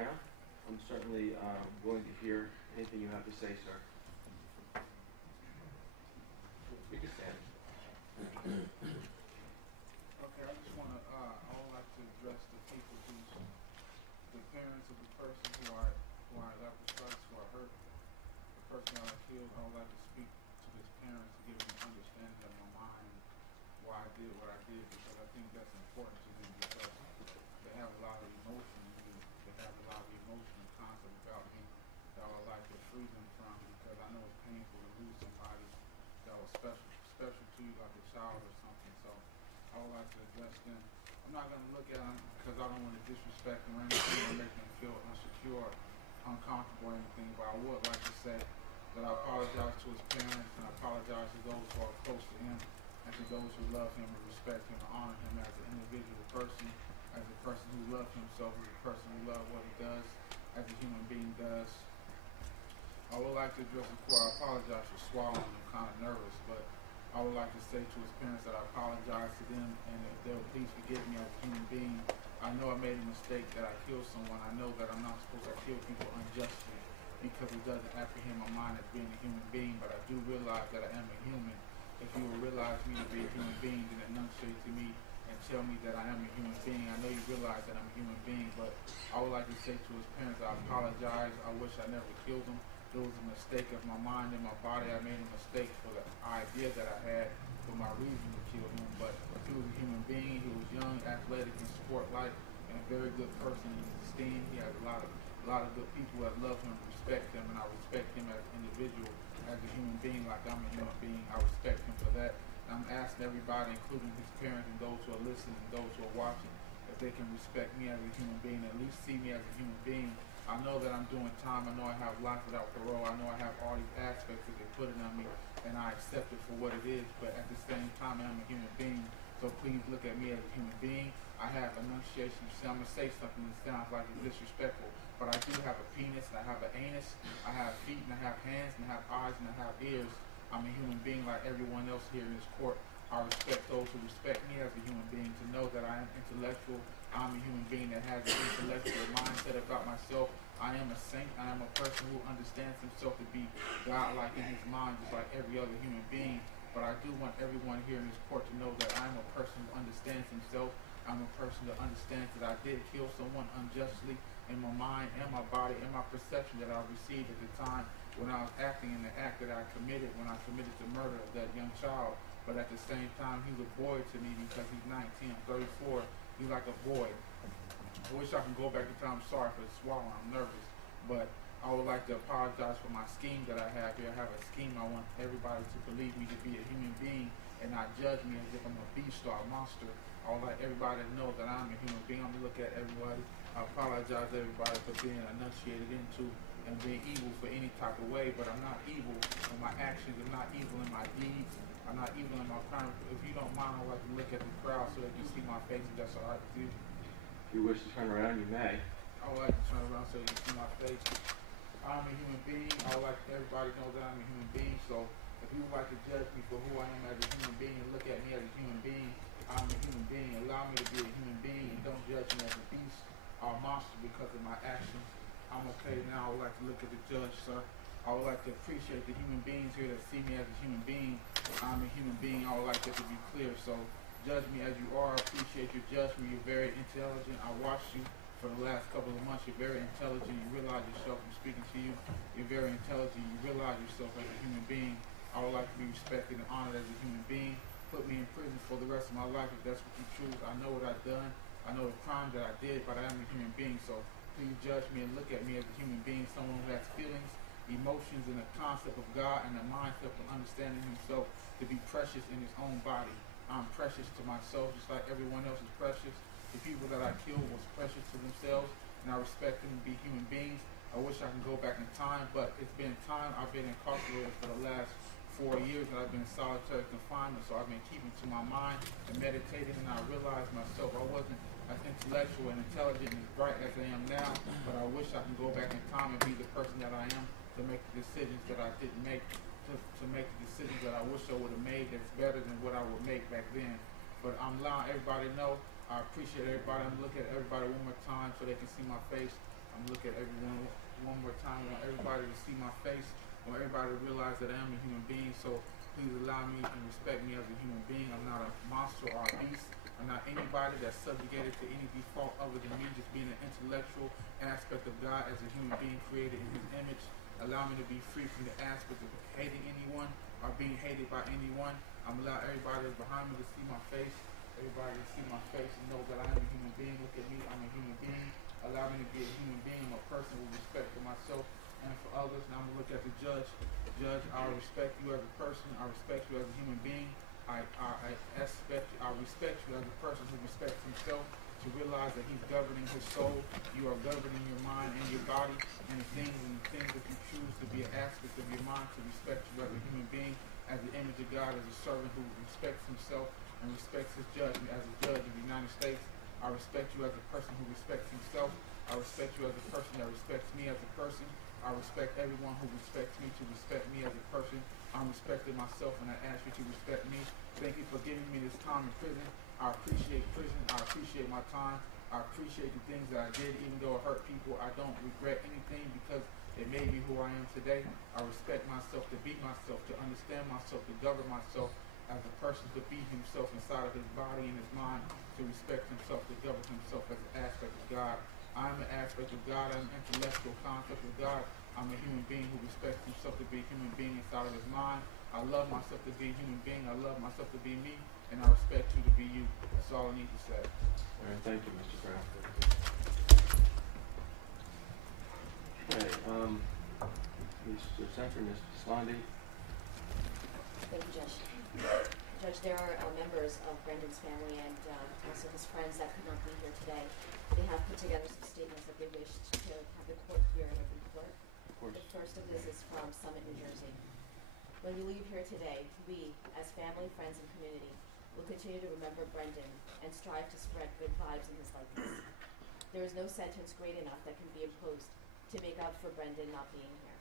around. I'm certainly willing to hear anything you have to say, sir. You can stand. Okay, I just want to, I would like to address the people the parents of the person who I left the strikes, who I hurt, the person that I killed. I would like to speak to his parents to give them an understanding of my mind and why I did what I did, because I think that's important to them, because they have a lot of emotion in me. They have a lot of emotion and concept about me that I would like to free them from, because I know it's painful to lose somebody that was special to you, like a child or something. So I would like to address them. I'm not going to look at them because I don't want to disrespect them or anything or make them feel insecure, uncomfortable or anything, but I would like to say that I apologize to his parents, and I apologize to those who are close to him and to those who love him and respect him and honor him as an individual person, as a person who loves himself, as a person who loves what he does, as a human being does. I would like to address the court. I apologize for swallowing. I'm kind of nervous, but I would like to say to his parents that I apologize to them and that they'll please forgive me as a human being. I know I made a mistake, that I killed someone. I know that I'm not supposed to kill people unjustly because it doesn't apprehend my mind as being a human being, but I do realize that I am a human. If you will realize me to be a human being, then enunciate to me and tell me that I am a human being. I know you realize that I'm a human being, but I would like to say to his parents, I apologize. I wish I never killed him. It was a mistake of my mind and my body. I made a mistake for the idea that I had for my reason to kill him, but he was a human being. He was young, athletic, and sport-like, and a very good person. He's esteemed. He has a lot of good people that love him and respect him, and I respect him as an individual, as a human being, like I'm a human being. I respect him for that. And I'm asking everybody, including his parents and those who are listening and those who are watching, if they can respect me as a human being, at least see me as a human being. I know that I'm doing time. I know I have life without parole. I know I have all these aspects that they're putting on me, and I accept it for what it is. But at the same time, I'm a human being. So please look at me as a human being. I have enunciation. You see, I'm going to say something that sounds like it's disrespectful, but I do have a penis, and I have an anus. I have feet, and I have hands, and I have eyes, and I have ears. I'm a human being like everyone else here in this court. I respect those who respect me as a human being, to know that I am intellectual. I'm a human being that has an intellectual mindset about myself. I am a saint. I am a person who understands himself to be God-like in his mind, just like every other human being. But I do want everyone here in this court to know that I'm a person who understands himself. I'm a person that understands that I did kill someone unjustly in my mind and my body and my perception that I received at the time when I was acting in the act that I committed when I committed the murder of that young child. But at the same time, he's a boy to me because he's 19, I'm 34. He's like a boy. I wish I could go back in time. I'm sorry for the swallowing. I'm nervous. But I would like to apologize for my scheme that I have here. I have a scheme. I want everybody to believe me to be a human being and not judge me as if I'm a beast or a monster. I would like everybody to know that I'm a human being. I'm going to look at everybody. I apologize to everybody for being enunciated into and being evil for any type of way, but I'm not evil in my actions. I'm not evil in my deeds. I'm not evil in my crime. If you don't mind, I'd like to look at the crowd so they can see my face, if that's all right with you. If you wish to turn around, you may. I would like to turn around so you can see my face. I'm a human being. I would like everybody to know that I'm a human being. So if you would like to judge me for who I am as a human being and look at me as a human being, I'm a human being. Allow me to be a human being and don't judge me as a beast or a monster because of my actions. I'm okay now. I would like to look at the judge, sir. I would like to appreciate the human beings here that see me as a human being. I'm a human being. I would like that to be clear. So judge me as you are. I appreciate your judgment. You're very intelligent. I watched you for the last couple of months. You're very intelligent. You realize yourself. I'm speaking to you. You're very intelligent. You realize yourself as a human being. I would like to be respected and honored as a human being. Put me in prison for the rest of my life if that's what you choose. I know what I've done. I know the crime that I did, but I am a human being. So please judge me and look at me as a human being, someone who has feelings, emotions, and a concept of God and a mindset of understanding himself to be precious in his own body. I'm precious to myself just like everyone else is precious. The people that I killed was precious to themselves, and I respect them to be human beings. I wish I could go back in time, but it's been time. I've been incarcerated for the last 4 years, and I've been in solitary confinement, so I've been keeping to my mind and meditating, and I realized myself I wasn't as intellectual and intelligent and as bright as I am now, but I wish I could go back in time and be the person that I am to make the decisions that I didn't make, to make the decisions that I wish I would have made that's better than what I would make back then. But I'm allowing everybody to know. I appreciate everybody. I'm looking at everybody one more time so they can see my face. I'm gonna look at everyone one more time. I want everybody to see my face. I want everybody to realize that I am a human being. So please allow me and respect me as a human being. I'm not a monster or a beast. I'm not anybody that's subjugated to any default other than me just being an intellectual aspect of God as a human being created in His image. Allow me to be free from the aspect of hating anyone or being hated by anyone. I'm allowing everybody that's behind me to see my face. Everybody to see my face and know that I am a human being. Look at me, I'm a human being. Allow me to be a human being, a person with respect for myself and for others. Now I'm going to look at the judge. Judge, I respect you as a person. I respect you as a human being. I respect you as a person who respects himself, to realize that he's governing his soul. You are governing your mind and your body and the things that you choose to be an aspect of your mind, to respect you as a human being, as the image of God, as a servant who respects himself and respects his judgment as a judge of the United States. I respect you as a person who respects himself. I respect you as a person that respects me as a person. I respect everyone who respects me to respect me as a person. I'm respecting myself, and I ask you to respect me. Thank you for giving me this time in prison. I appreciate prison. I appreciate my time. I appreciate the things that I did, even though it hurt people. I don't regret anything because it made me who I am today. I respect myself, to be myself, to understand myself, to govern myself as a person, to be himself inside of his body and his mind, to respect himself, to govern himself as an aspect of God. I'm an aspect of God. I'm an intellectual concept of God. I'm a human being who respects himself to be a human being inside of his mind. I love myself to be a human being. I love myself to be me. And I respect you to be you. That's all I need to say. All right, thank you, Mr. Brown. Okay, Mr. Center, Mr. Slandi. Thank you, Judge. Judge, there are members of Brendan's family and also his friends that could not be here today. They have put together some statements that they wished to have the court hear in open court. The first of this is from Summit, New Jersey. When we leave here today, we, as family, friends, and community, will continue to remember Brendan and strive to spread good vibes in his likeness. There is no sentence great enough that can be imposed to make up for Brendan not being here.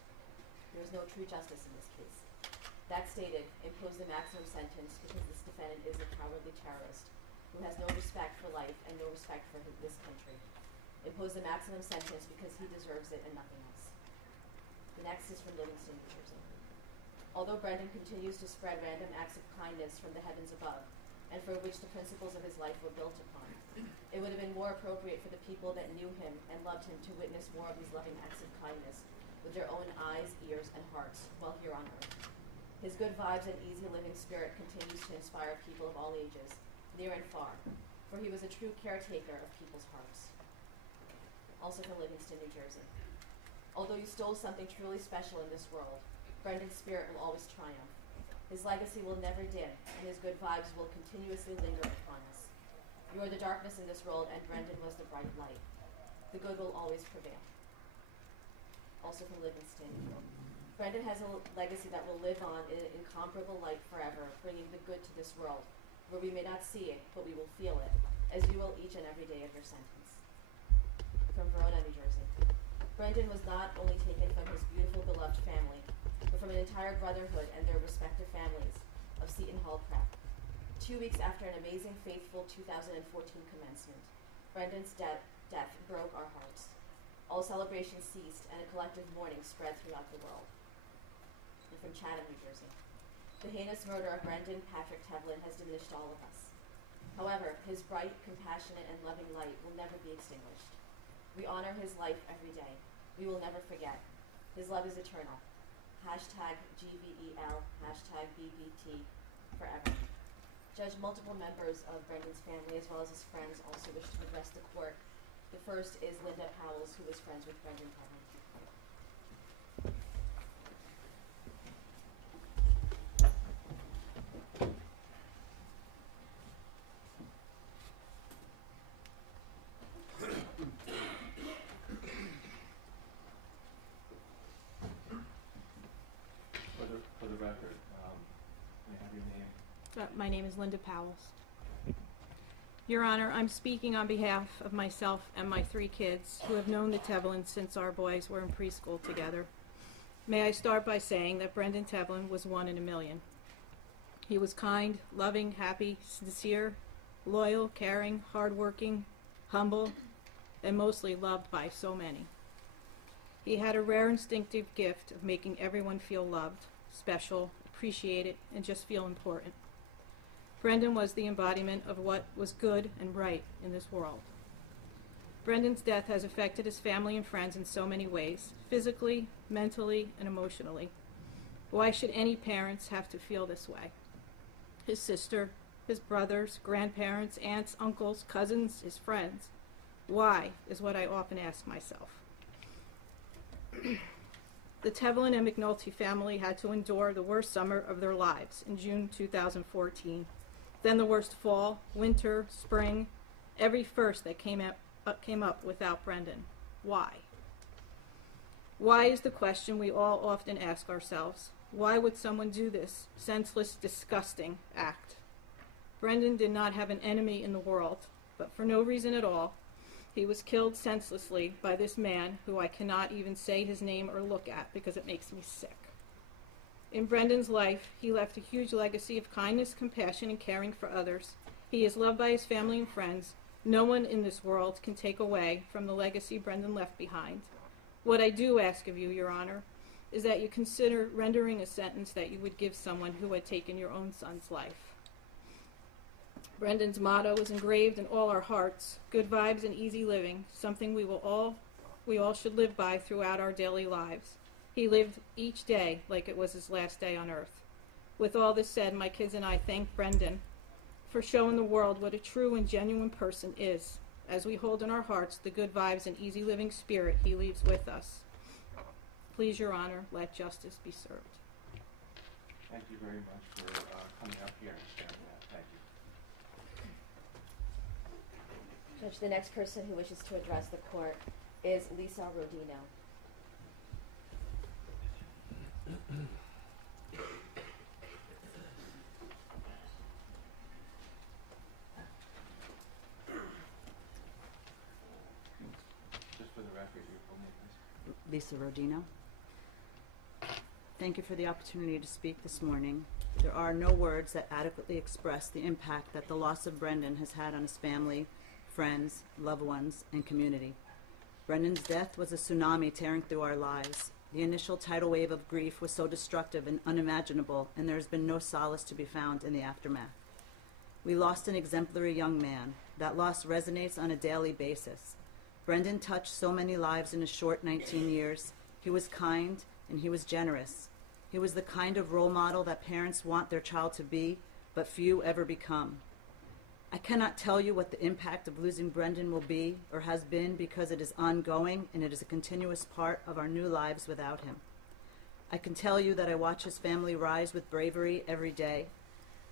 There is no true justice in this case. That stated, impose the maximum sentence because this defendant is a cowardly terrorist who has no respect for life and no respect for this country. Impose the maximum sentence because he deserves it and nothing else. The next is from Livingston, New Jersey. Although Brendan continues to spread random acts of kindness from the heavens above, and for which the principles of his life were built upon, it would have been more appropriate for the people that knew him and loved him to witness more of these loving acts of kindness with their own eyes, ears, and hearts while here on earth. His good vibes and easy living spirit continues to inspire people of all ages, near and far, for he was a true caretaker of people's hearts. Also from Livingston, New Jersey. Although you stole something truly special in this world, Brendan's spirit will always triumph. His legacy will never dim, and his good vibes will continuously linger upon us. You are the darkness in this world, and Brendan was the bright light. The good will always prevail. Also from Livingston. Brendan has a legacy that will live on in an incomparable light forever, bringing the good to this world, where we may not see it, but we will feel it, as you will each and every day of your sentence. From Verona, New Jersey. Brendan was not only taken from his beautiful, beloved family, but from an entire brotherhood and their respective families of Seton Hall Prep. 2 weeks after an amazing, faithful 2014 commencement, Brendan's death broke our hearts. All celebrations ceased, and a collective mourning spread throughout the world. And from Chatham, New Jersey. The heinous murder of Brendan Patrick Tevlin has diminished all of us. However, his bright, compassionate, and loving light will never be extinguished. We honor his life every day. We will never forget. His love is eternal. #GVEL, #BBT, forever. Judge, multiple members of Brendan's family, as well as his friends, also wish to address the court. The first is Linda Powells, who is friends with Brendan Tevlin. For the record, may I have your name? My name is Linda Powells. Your Honor, I'm speaking on behalf of myself and my 3 kids who have known the Tevlins since our boys were in preschool together. May I start by saying that Brendan Tevlin was 1 in a million. He was kind, loving, happy, sincere, loyal, caring, hardworking, humble, and mostly loved by so many. He had a rare instinctive gift of making everyone feel loved, special, appreciated, and just feel important. Brendan was the embodiment of what was good and right in this world. Brendan's death has affected his family and friends in so many ways, physically, mentally, and emotionally. Why should any parents have to feel this way? His sister, his brothers, grandparents, aunts, uncles, cousins, his friends. Why is what I often ask myself. The Tevlin and McNulty family had to endure the worst summer of their lives in June 2014, then the worst fall, winter, spring, every first that came up without Brendan. Why? Why is the question we all often ask ourselves. Why would someone do this senseless, disgusting act? Brendan did not have an enemy in the world, but for no reason at all, he was killed senselessly by this man who I cannot even say his name or look at because it makes me sick. In Brendan's life, he left a huge legacy of kindness, compassion, and caring for others. He is loved by his family and friends. No one in this world can take away from the legacy Brendan left behind. What I do ask of you, Your Honor, is that you consider rendering a sentence that you would give someone who had taken your own son's life. Brendan's motto is engraved in all our hearts: good vibes and easy living, something we all should live by throughout our daily lives. He lived each day like it was his last day on earth. With all this said, my kids and I thank Brendan for showing the world what a true and genuine person is, as we hold in our hearts the good vibes and easy living spirit he leaves with us. Please, Your Honor, let justice be served. Thank you very much for coming up here and sharing that. Thank you. Judge, the next person who wishes to address the court is Lisa Rodino. Just for the record, your full name, please. Lisa Rodino. Thank you for the opportunity to speak this morning. There are no words that adequately express the impact that the loss of Brendan has had on his family, friends, loved ones, and community. Brendan's death was a tsunami tearing through our lives. The initial tidal wave of grief was so destructive and unimaginable, and there has been no solace to be found in the aftermath. We lost an exemplary young man. That loss resonates on a daily basis. Brendan touched so many lives in his short 19 years. He was kind and he was generous. He was the kind of role model that parents want their child to be, but few ever become. I cannot tell you what the impact of losing Brendan will be or has been, because it is ongoing and it is a continuous part of our new lives without him. I can tell you that I watch his family rise with bravery every day.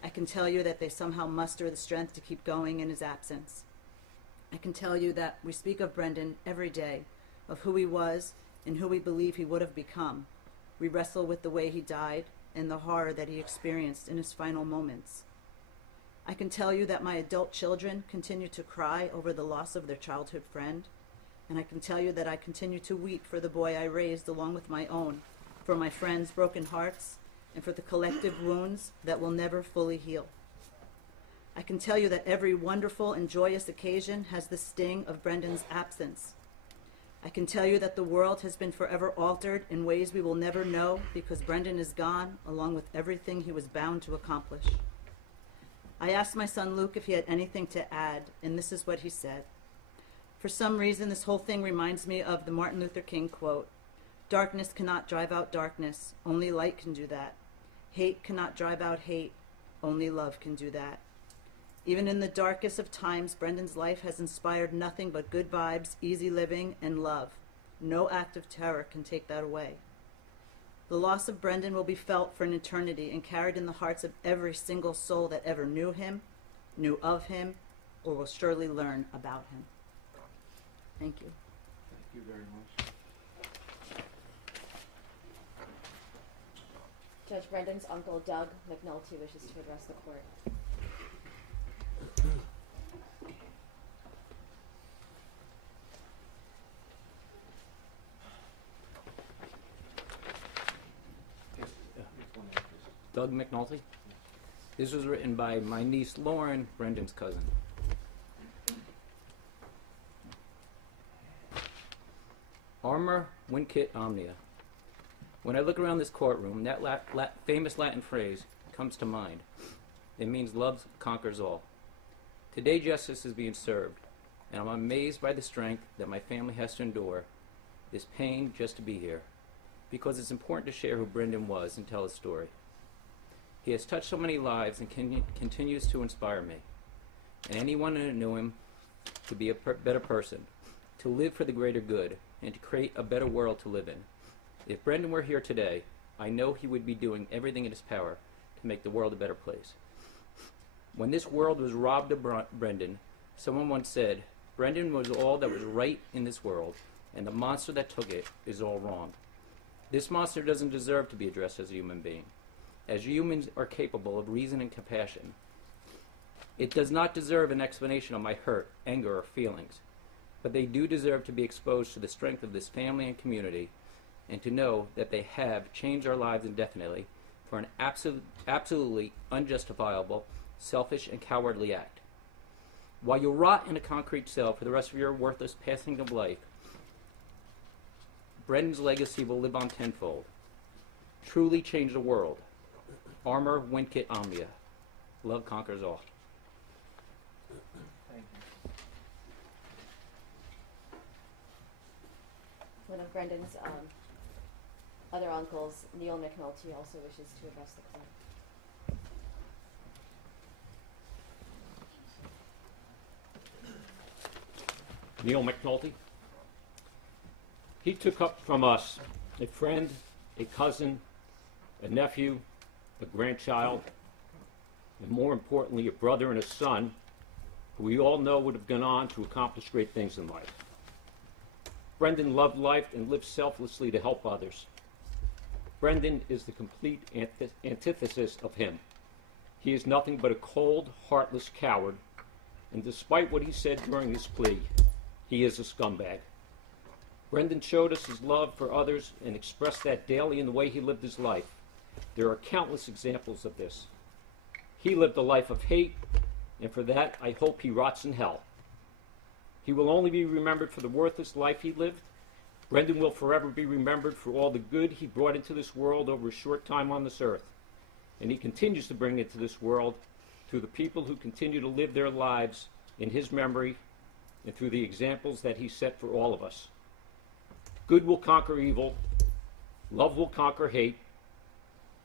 I can tell you that they somehow muster the strength to keep going in his absence. I can tell you that we speak of Brendan every day, of who he was and who we believe he would have become. We wrestle with the way he died and the horror that he experienced in his final moments. I can tell you that my adult children continue to cry over the loss of their childhood friend, and I can tell you that I continue to weep for the boy I raised along with my own, for my friends' broken hearts, and for the collective wounds that will never fully heal. I can tell you that every wonderful and joyous occasion has the sting of Brendan's absence. I can tell you that the world has been forever altered in ways we will never know, because Brendan is gone, along with everything he was bound to accomplish. I asked my son Luke if he had anything to add, and this is what he said. For some reason, this whole thing reminds me of the Martin Luther King quote, "Darkness cannot drive out darkness, only light can do that. Hate cannot drive out hate, only love can do that." Even in the darkest of times, Brendan's life has inspired nothing but good vibes, easy living, and love. No act of terror can take that away. The loss of Brendan will be felt for an eternity and carried in the hearts of every single soul that ever knew him, knew of him, or will surely learn about him. Thank you. Thank you very much. Judge Brendan's uncle, Doug McNulty, wishes to address the court. Yes, your full name, please. Doug McNulty. This was written by my niece Lauren, Brendan's cousin. Armor vincit omnia. When I look around this courtroom, that famous Latin phrase comes to mind. It means love conquers all. Today justice is being served, and I'm amazed by the strength that my family has to endure, this pain just to be here, because it's important to share who Brendan was and tell his story. He has touched so many lives and continues to inspire me, and anyone who knew him to be a better person, to live for the greater good, and to create a better world to live in. If Brendan were here today, I know he would be doing everything in his power to make the world a better place. When this world was robbed of Brendan, someone once said, Brendan was all that was right in this world, and the monster that took it is all wrong. This monster doesn't deserve to be addressed as a human being, as humans are capable of reason and compassion. It does not deserve an explanation of my hurt, anger, or feelings, but they do deserve to be exposed to the strength of this family and community, and to know that they have changed our lives indefinitely for an absolutely unjustifiable, selfish, and cowardly act. While you rot in a concrete cell for the rest of your worthless passing of life, Brendan's legacy will live on tenfold. Truly change the world. Armor vincit omnia. Love conquers all. Thank you. One of Brendan's other uncles, Neil McNulty, also wishes to address the court. Neil McNulty. He took up from us a friend, a cousin, a nephew, a grandchild, and more importantly, a brother and a son who we all know would have gone on to accomplish great things in life. Brendan loved life and lived selflessly to help others. Brendan is the complete antithesis of him. He is nothing but a cold, heartless coward, and despite what he said during his plea, he is a scumbag. Brendan showed us his love for others and expressed that daily in the way he lived his life. There are countless examples of this. He lived a life of hate, and for that, I hope he rots in hell. He will only be remembered for the worthless life he lived. Brendan will forever be remembered for all the good he brought into this world over a short time on this earth. And he continues to bring into this world through the people who continue to live their lives in his memory and through the examples that he set for all of us. Good will conquer evil. Love will conquer hate.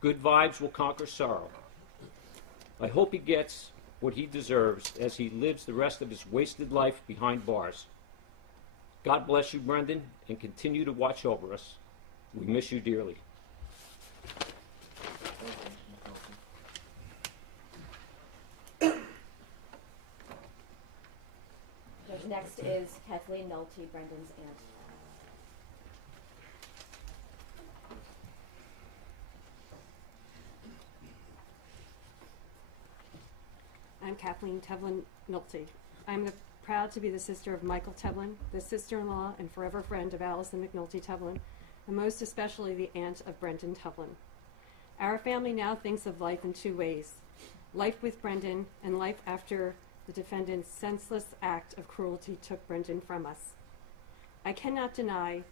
Good vibes will conquer sorrow. I hope he gets what he deserves as he lives the rest of his wasted life behind bars. God bless you, Brendan, and continue to watch over us. We miss you dearly. Judge, next is Kathleen Nolte, Brendan's aunt. I'm Kathleen Tevlin Nolte. I'm proud to be the sister of Michael Tevlin, the sister-in-law and forever friend of Allison McNulty Tevlin, and most especially the aunt of Brendan Tevlin. Our family now thinks of life in two ways: life with Brendan and life after the defendant's senseless act of cruelty took Brendan from us. I cannot deny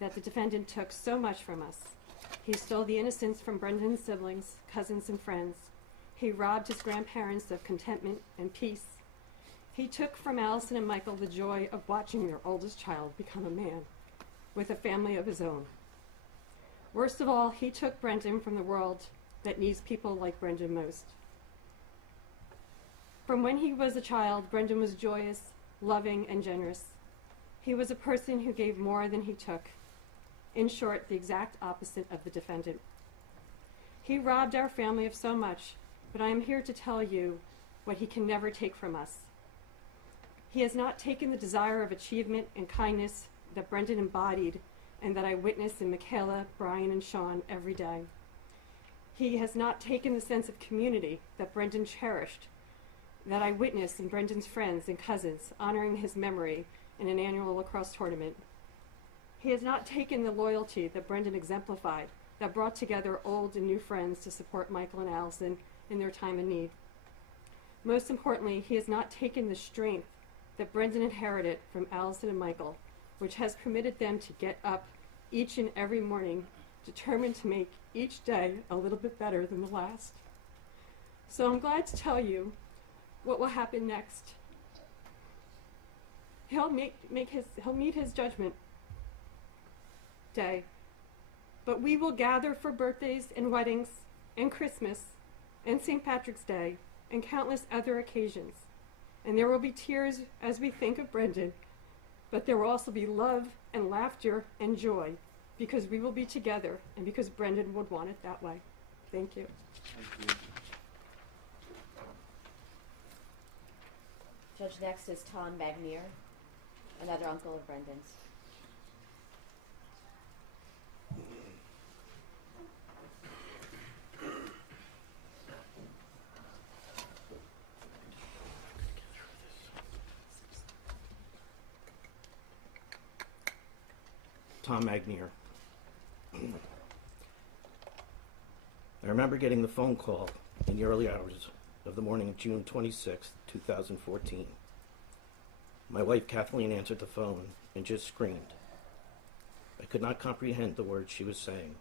that the defendant took so much from us. He stole the innocence from Brendan's siblings, cousins, and friends. He robbed his grandparents of contentment and peace. He took from Allison and Michael the joy of watching their oldest child become a man with a family of his own. Worst of all, he took Brendan from the world that needs people like Brendan most. From when he was a child, Brendan was joyous, loving, and generous. He was a person who gave more than he took. In short, the exact opposite of the defendant. He robbed our family of so much, but I am here to tell you what he can never take from us. He has not taken the desire of achievement and kindness that Brendan embodied and that I witness in Michaela, Brian, and Sean every day. He has not taken the sense of community that Brendan cherished, that I witnessed in Brendan's friends and cousins honoring his memory in an annual lacrosse tournament. He has not taken the loyalty that Brendan exemplified, that brought together old and new friends to support Michael and Allison in their time of need. Most importantly, he has not taken the strength that Brendan inherited from Allison and Michael which has permitted them to get up each and every morning, determined to make each day a little bit better than the last. So I'm glad to tell you what will happen next. He'll meet his judgment day, but we will gather for birthdays and weddings and Christmas and St. Patrick's Day and countless other occasions. And there will be tears as we think of Brendan, but there will also be love and laughter and joy, because we will be together and because Brendan would want it that way. Thank you. Thank you. Judge, next is Tom Magnier, another uncle of Brendan's. Tom Magnier. I remember getting the phone call in the early hours of the morning of June 26, 2014. My wife Kathleen answered the phone and just screamed. I could not comprehend the words she was saying.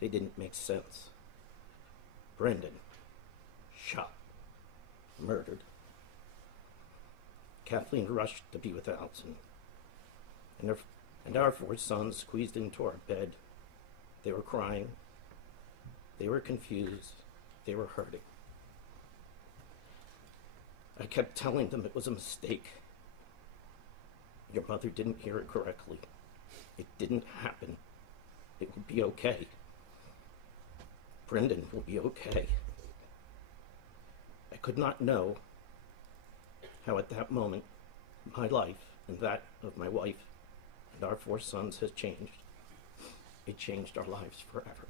They didn't make sense. Brendan, shot, murdered. Kathleen rushed to be with Allison, and our four sons squeezed into our bed. They were crying. They were confused. They were hurting. I kept telling them it was a mistake. Your mother didn't hear it correctly. It didn't happen. It will be okay. Brendan will be okay. I could not know how at that moment my life and that of my wife and our four sons has changed. It changed our lives forever.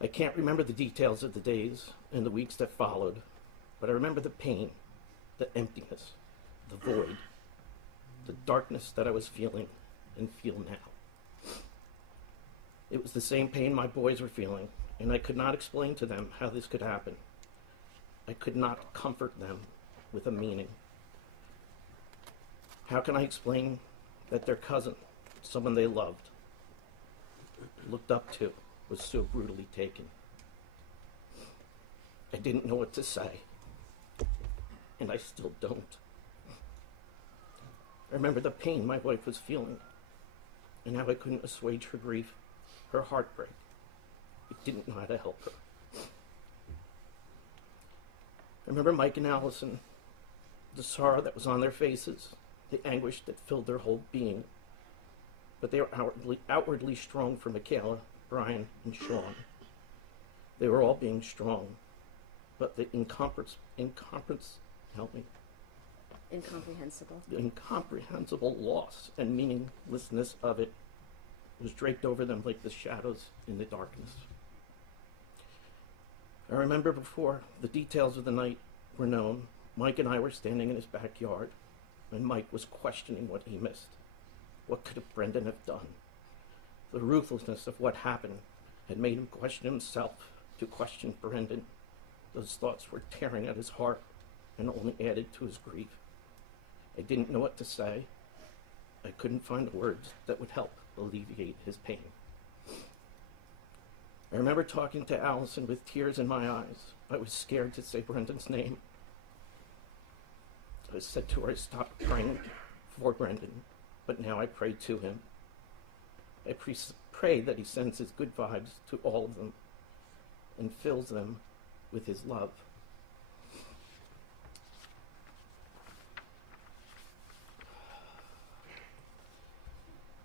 I can't remember the details of the days and the weeks that followed, but I remember the pain, the emptiness, the void, the darkness that I was feeling and feel now. It was the same pain my boys were feeling, and I could not explain to them how this could happen. I could not comfort them with a meaning. How can I explain that their cousin, someone they loved, looked up to, was so brutally taken? I didn't know what to say, and I still don't. I remember the pain my wife was feeling, and how I couldn't assuage her grief, her heartbreak. I didn't know how to help her. I remember Mike and Allison, the sorrow that was on their faces, the anguish that filled their whole being. But they were outwardly strong for Michaela, Brian, and Sean. They were all being strong, but the help me. Incomprehensible. The incomprehensible loss and meaninglessness of it was draped over them like the shadows in the darkness. I remember before the details of the night were known, Mike and I were standing in his backyard, and Mike was questioning what he missed. What could Brendan have done? The ruthlessness of what happened had made him question himself, to question Brendan. Those thoughts were tearing at his heart and only added to his grief. I didn't know what to say. I couldn't find words that would help alleviate his pain. I remember talking to Allison with tears in my eyes. I was scared to say Brendan's name. I said to her, I stopped praying for Brendan, but now I pray to him. I pray that he sends his good vibes to all of them and fills them with his love.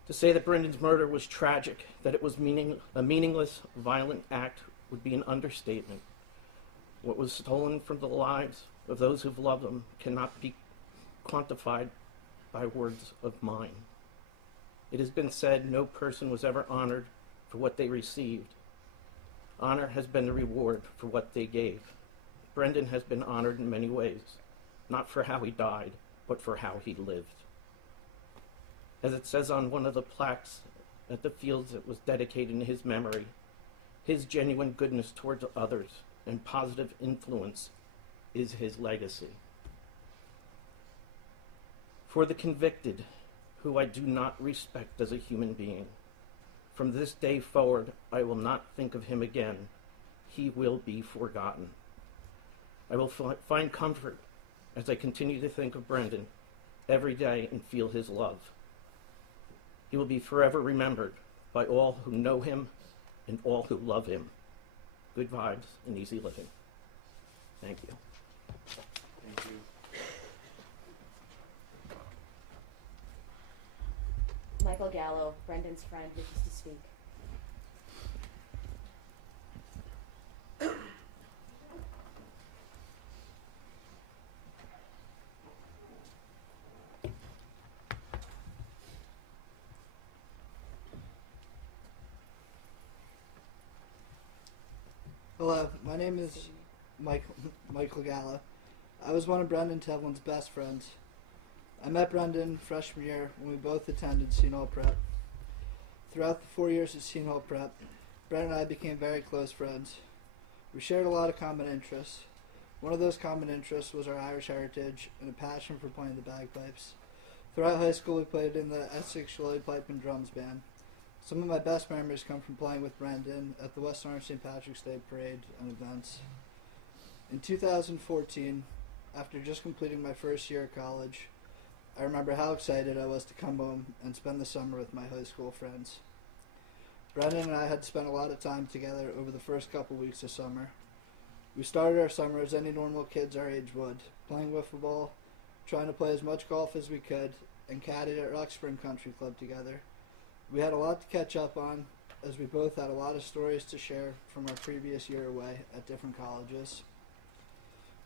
To say that Brendan's murder was tragic, that it was a meaningless, violent act, would be an understatement. What was stolen from the lives of those who've loved him cannot be quantified by words of mine. It has been said no person was ever honored for what they received. Honor has been the reward for what they gave. Brendan has been honored in many ways, not for how he died, but for how he lived. As it says on one of the plaques at the fields that was dedicated in his memory, his genuine goodness towards others and positive influence is his legacy. For the convicted, who I do not respect as a human being, from this day forward, I will not think of him again. He will be forgotten. I will find comfort as I continue to think of Brendan every day and feel his love. He will be forever remembered by all who know him and all who love him. Good vibes and easy living. Thank you. Thank you. Michael Gallo, Brendan's friend, wishes to speak. Hello, my name is Michael Gallo. I was one of Brendan Tevlin's best friends. I met Brendan freshman year when we both attended Seton Hall Prep. Throughout the 4 years at Seton Hall Prep, Brendan and I became very close friends. We shared a lot of common interests. One of those common interests was our Irish heritage and a passion for playing the bagpipes. Throughout high school, we played in the Essex Shillelagh Pipe and Drums band. Some of my best memories come from playing with Brendan at the West Orange St. Patrick's Day Parade and events. In 2014, after just completing my first year of college, I remember how excited I was to come home and spend the summer with my high school friends. Brendan and I had spent a lot of time together over the first couple weeks of summer. We started our summer as any normal kids our age would, playing wiffle ball, trying to play as much golf as we could, and caddied at Rock Spring Country Club together. We had a lot to catch up on, as we both had a lot of stories to share from our previous year away at different colleges.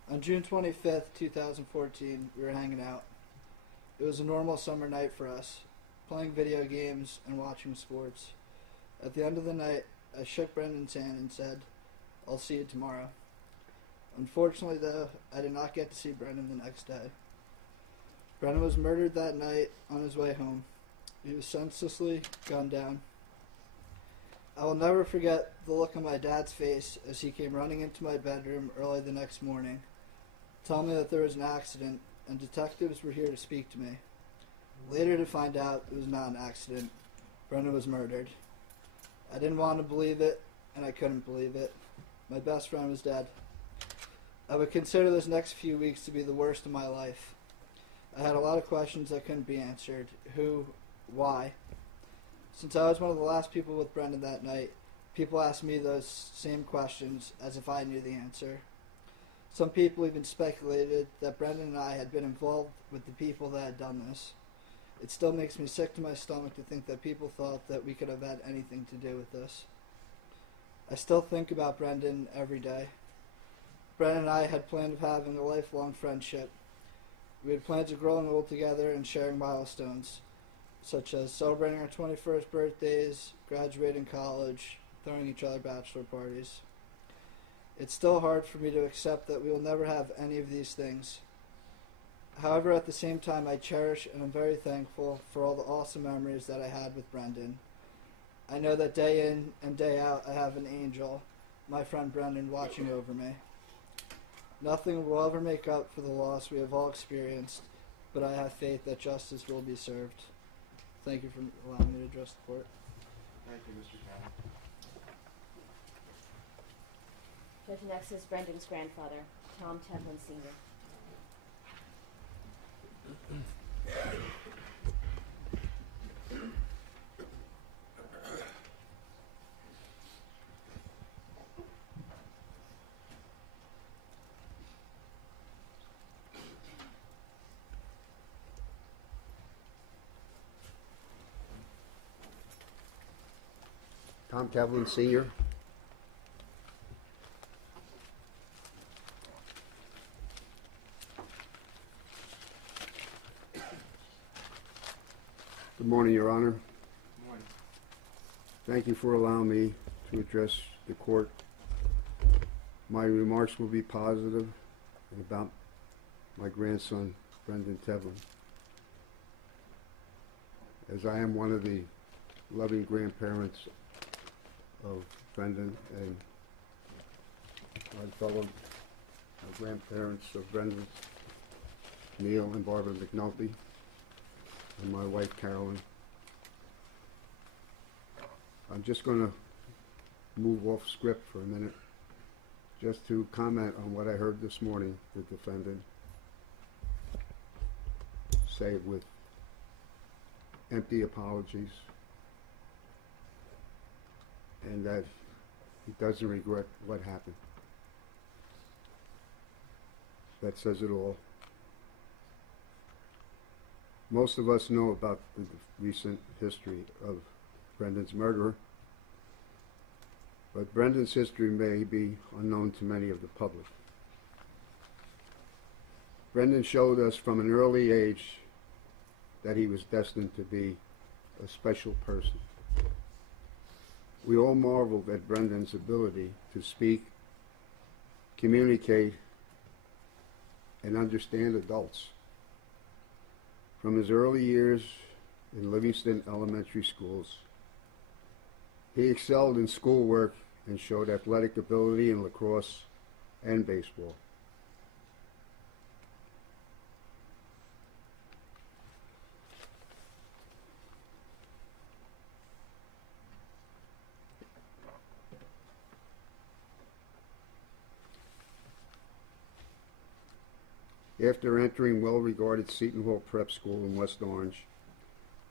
On June 25th, 2014, we were hanging out. It was a normal summer night for us, playing video games and watching sports. At the end of the night, I shook Brendan's hand and said, "I'll see you tomorrow." Unfortunately, though, I did not get to see Brendan the next day. Brendan was murdered that night on his way home. He was senselessly gunned down. I will never forget the look on my dad's face as he came running into my bedroom early the next morning, telling me that there was an accident and detectives were here to speak to me. Later to find out it was not an accident. Brendan was murdered. I didn't want to believe it, and I couldn't believe it. My best friend was dead. I would consider this next few weeks to be the worst of my life. I had a lot of questions that couldn't be answered. Who? Why? Since I was one of the last people with Brendan that night, people asked me those same questions as if I knew the answer. Some people even speculated that Brendan and I had been involved with the people that had done this. It still makes me sick to my stomach to think that people thought that we could have had anything to do with this. I still think about Brendan every day. Brendan and I had planned of having a lifelong friendship. We had plans of growing old together and sharing milestones, such as celebrating our 21st birthdays, graduating college, throwing each other bachelor parties. It's still hard for me to accept that we will never have any of these things. However, at the same time, I cherish and am very thankful for all the awesome memories that I had with Brendan. I know that day in and day out I have an angel, my friend Brendan, watching over me. Nothing will ever make up for the loss we have all experienced, but I have faith that justice will be served. Thank you for allowing me to address the court. Thank you, Mr. Cannon. Judge next is Brendan's grandfather, Tom Tevlin Sr. Tom Tevlin Sr. Good morning, Your Honor. Good morning. Thank you for allowing me to address the court. My remarks will be positive and about my grandson, Brendan Tevlin, as I am one of the loving grandparents of Brendan and my fellow grandparents of Brendan, Neil and Barbara McNulty. and my wife Carolyn. I'm just going to move off script for a minute just to comment on what I heard this morning, the defendant say with empty apologies, and that he doesn't regret what happened. That says it all. Most of us know about the recent history of Brendan's murderer, but Brendan's history may be unknown to many of the public. Brendan showed us from an early age that he was destined to be a special person. We all marveled at Brendan's ability to speak, communicate, and understand adults. From his early years in Livingston elementary schools, he excelled in schoolwork and showed athletic ability in lacrosse and baseball. After entering well-regarded Seton Hall Prep School in West Orange,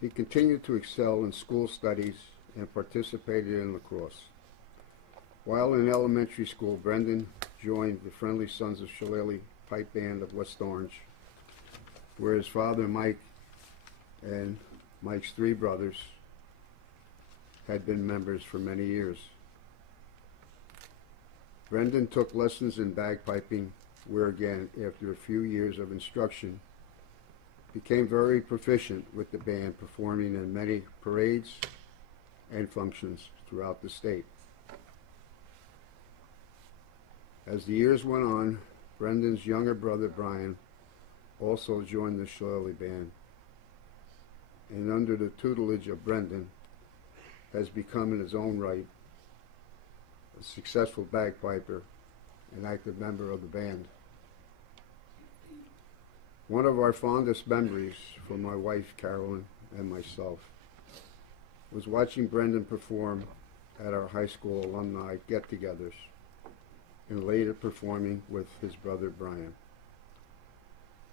he continued to excel in school studies and participated in lacrosse. While in elementary school, Brendan joined the Friendly Sons of Shillelagh Pipe Band of West Orange, where his father, Mike, and Mike's three brothers had been members for many years. Brendan took lessons in bagpiping, where again, after a few years of instruction, became very proficient with the band, performing in many parades and functions throughout the state. As the years went on, Brendan's younger brother Brian also joined the Shillelagh Band, and under the tutelage of Brendan, has become in his own right a successful bagpiper and active member of the band. One of our fondest memories for my wife Carolyn and myself was watching Brendan perform at our high school alumni get-togethers and later performing with his brother Brian.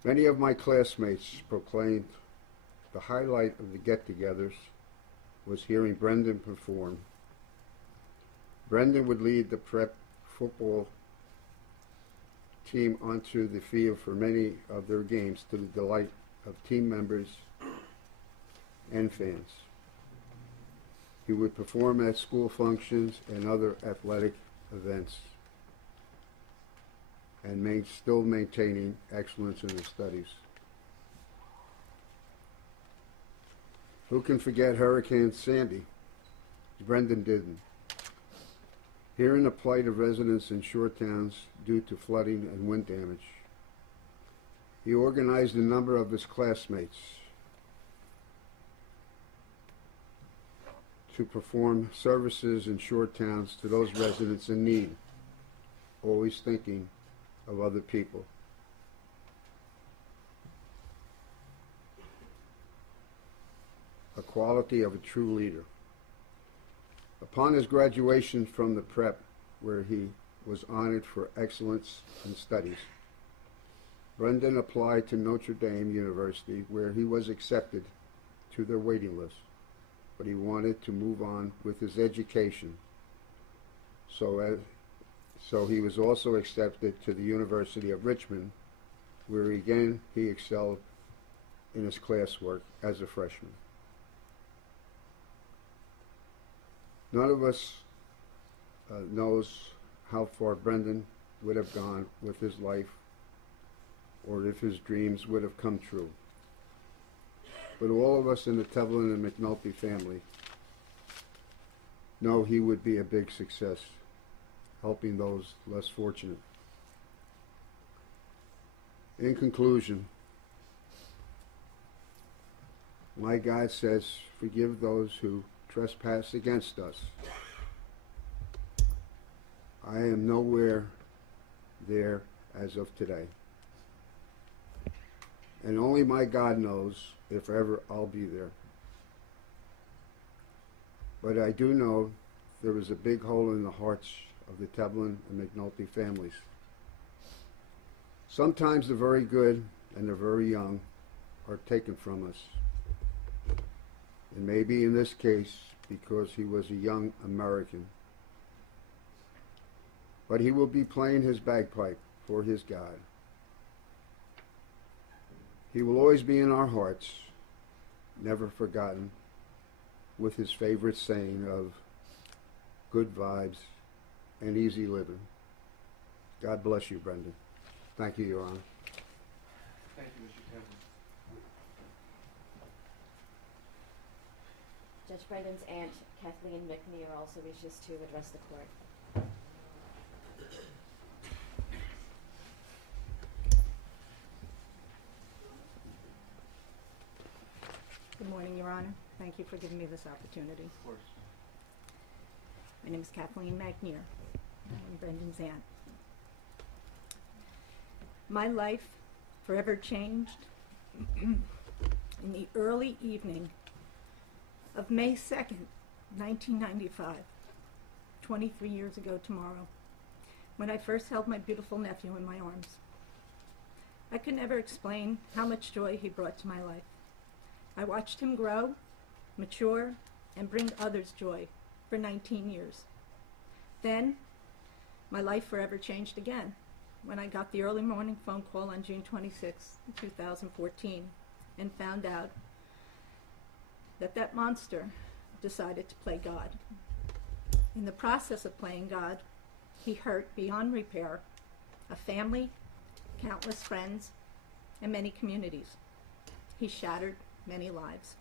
Many of my classmates proclaimed the highlight of the get-togethers was hearing Brendan perform. Brendan would lead the prep football team onto the field for many of their games to the delight of team members and fans. He would perform at school functions and other athletic events and still maintaining excellence in his studies. Who can forget Hurricane Sandy? Brendan didn't. Hearing the plight of residents in shore towns due to flooding and wind damage, he organized a number of his classmates to perform services in shore towns to those residents in need, always thinking of other people. A quality of a true leader. Upon his graduation from the prep, where he was honored for excellence in studies, Brendan applied to Notre Dame University, where he was accepted to their waiting list, but he wanted to move on with his education. So he was also accepted to the University of Richmond, where again he excelled in his classwork as a freshman. None of us knows how far Brendan would have gone with his life or if his dreams would have come true. But all of us in the Tevlin and McNulty family know he would be a big success, helping those less fortunate. In conclusion, my God says, forgive those who trespass against us. I am nowhere there as of today. and only my God knows if ever I'll be there. But I do know there is a big hole in the hearts of the Tevlin and McNulty families. Sometimes the very good and the very young are taken from us. And maybe in this case, because he was a young American. But he will be playing his bagpipe for his God. He will always be in our hearts, never forgotten, with his favorite saying of good vibes and easy living. God bless you, Brendan. Thank you, Your Honor. Thank you, Mr. Tevlin. Judge Brendan's aunt, Kathleen McNear, also wishes to address the court. Good morning, Your Honor. Thank you for giving me this opportunity. Of course. My name is Kathleen McNear. I'm Brendan's aunt. My life forever changed in the early evening of May 2nd, 1995, 23 years ago tomorrow, when I first held my beautiful nephew in my arms. I could never explain how much joy he brought to my life. I watched him grow, mature, and bring others joy for 19 years. Then, my life forever changed again when I got the early morning phone call on June 26, 2014, and found out that that monster decided to play God. In the process of playing God, he hurt beyond repair a family, countless friends, and many communities. He shattered many lives.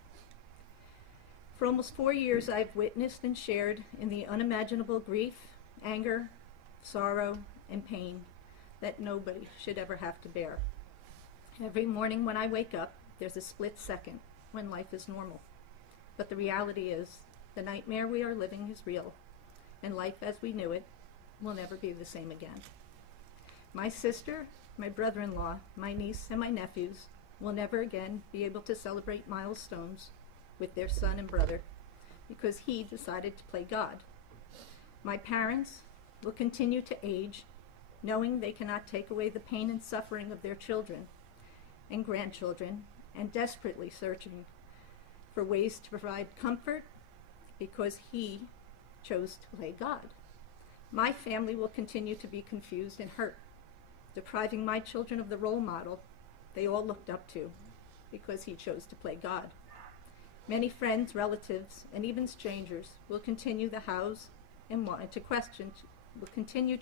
For almost 4 years, I've witnessed and shared in the unimaginable grief, anger, sorrow, and pain that nobody should ever have to bear. Every morning when I wake up, there's a split second when life is normal. But the reality is, the nightmare we are living is real, and life as we knew it will never be the same again. My sister, my brother-in-law, my niece, and my nephews will never again be able to celebrate milestones with their son and brother because he decided to play God. My parents will continue to age knowing they cannot take away the pain and suffering of their children and grandchildren and desperately searching for ways to provide comfort because he chose to play God. My family will continue to be confused and hurt, depriving my children of the role model they all looked up to because he chose to play God. Many friends, relatives, and even strangers will continue to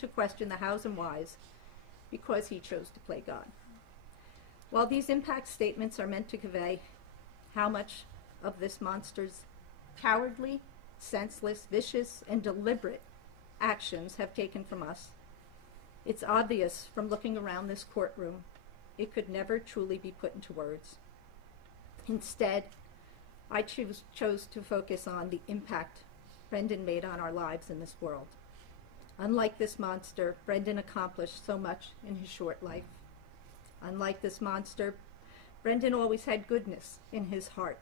question the hows and whys because he chose to play God. While these impact statements are meant to convey how much of this monster's cowardly, senseless, vicious, and deliberate actions have taken from us, it's obvious from looking around this courtroom it could never truly be put into words. Instead, I chose to focus on the impact Brendan made on our lives in this world. Unlike this monster, Brendan accomplished so much in his short life. Unlike this monster, Brendan always had goodness in his heart.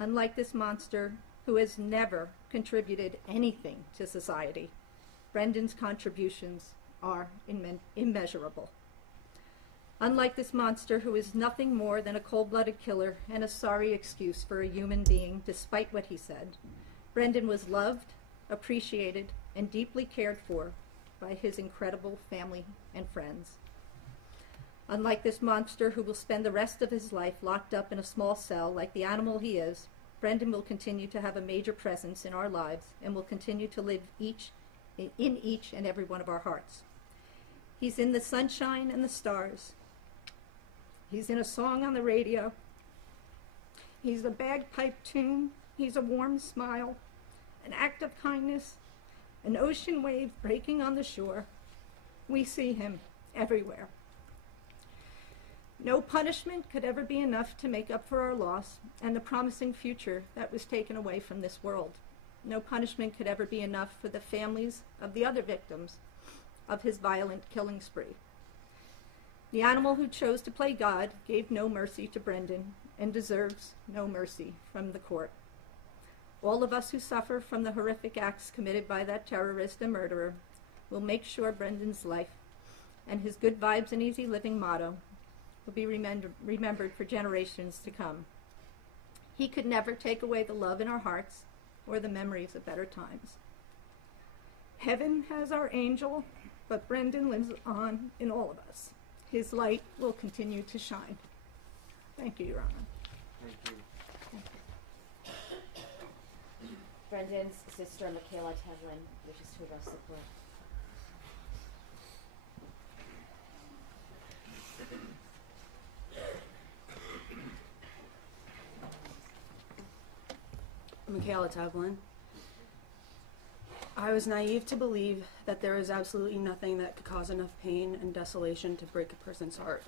Unlike this monster, who has never contributed anything to society, Brendan's contributions are immeasurable. Unlike this monster, who is nothing more than a cold-blooded killer and a sorry excuse for a human being despite what he said, Brendan was loved, appreciated, and deeply cared for by his incredible family and friends. Unlike this monster, who will spend the rest of his life locked up in a small cell like the animal he is, Brendan will continue to have a major presence in our lives and will continue to live in each and every one of our hearts. He's in the sunshine and the stars. He's in a song on the radio. He's a bagpipe tune. He's a warm smile, an act of kindness, an ocean wave breaking on the shore. We see him everywhere. No punishment could ever be enough to make up for our loss and the promising future that was taken away from this world. No punishment could ever be enough for the families of the other victims of his violent killing spree. The animal who chose to play God gave no mercy to Brendan and deserves no mercy from the court. All of us who suffer from the horrific acts committed by that terrorist and murderer will make sure Brendan's life and his good vibes and easy living motto will be remembered for generations to come. He could never take away the love in our hearts or the memories of better times. Heaven has our angel, but Brendan lives on in all of us. His light will continue to shine. Thank you, Your Honor. Thank you. Brendan's sister, Michaela Tevlin, wishes to address the court. Michaela Tevlin. I was naive to believe that there is absolutely nothing that could cause enough pain and desolation to break a person's heart.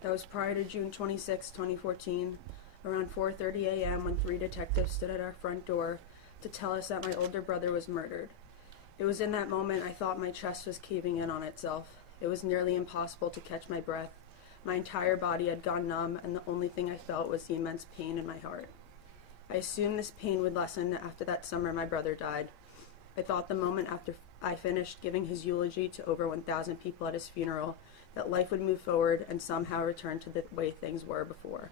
That was prior to June 26, 2014, around 4:30 a.m. when 3 detectives stood at our front door to tell us that my older brother was murdered. It was in that moment I thought my chest was caving in on itself. It was nearly impossible to catch my breath. My entire body had gone numb, and the only thing I felt was the immense pain in my heart. I assumed this pain would lessen after that summer my brother died. I thought the moment after I finished giving his eulogy to over 1,000 people at his funeral that life would move forward and somehow return to the way things were before.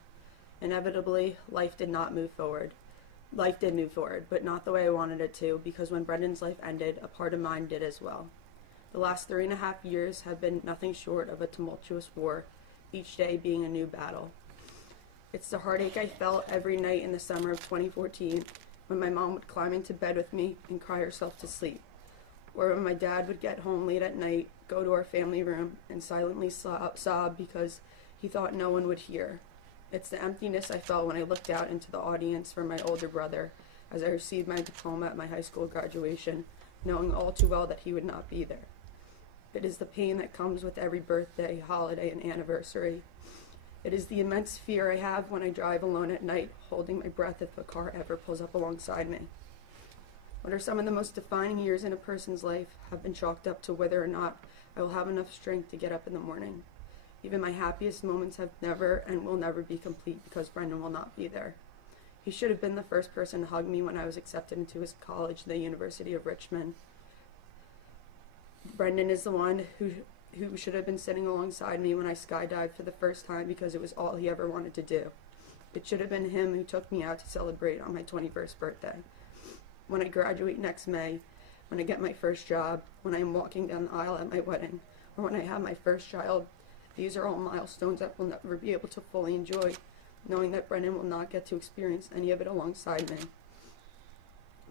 Inevitably, life did not move forward. Life did move forward, but not the way I wanted it to, because when Brendan's life ended, a part of mine did as well. The last 3.5 years have been nothing short of a tumultuous war, each day being a new battle. It's the heartache I felt every night in the summer of 2014 when my mom would climb into bed with me and cry herself to sleep, or when my dad would get home late at night, go to our family room, and silently sob because he thought no one would hear. It's the emptiness I felt when I looked out into the audience for my older brother as I received my diploma at my high school graduation, knowing all too well that he would not be there. It is the pain that comes with every birthday, holiday, and anniversary. It is the immense fear I have when I drive alone at night, holding my breath if a car ever pulls up alongside me. What are some of the most defining years in a person's life have been chalked up to whether or not I will have enough strength to get up in the morning. Even my happiest moments have never and will never be complete because Brendan will not be there. He should have been the first person to hug me when I was accepted into his college, the University of Richmond. Brendan is the one who should have been sitting alongside me when I skydived for the first time because it was all he ever wanted to do. It should have been him who took me out to celebrate on my 21st birthday. When I graduate next May, when I get my first job, when I'm walking down the aisle at my wedding, or when I have my first child, these are all milestones that we'll never be able to fully enjoy, knowing that Brendan will not get to experience any of it alongside me.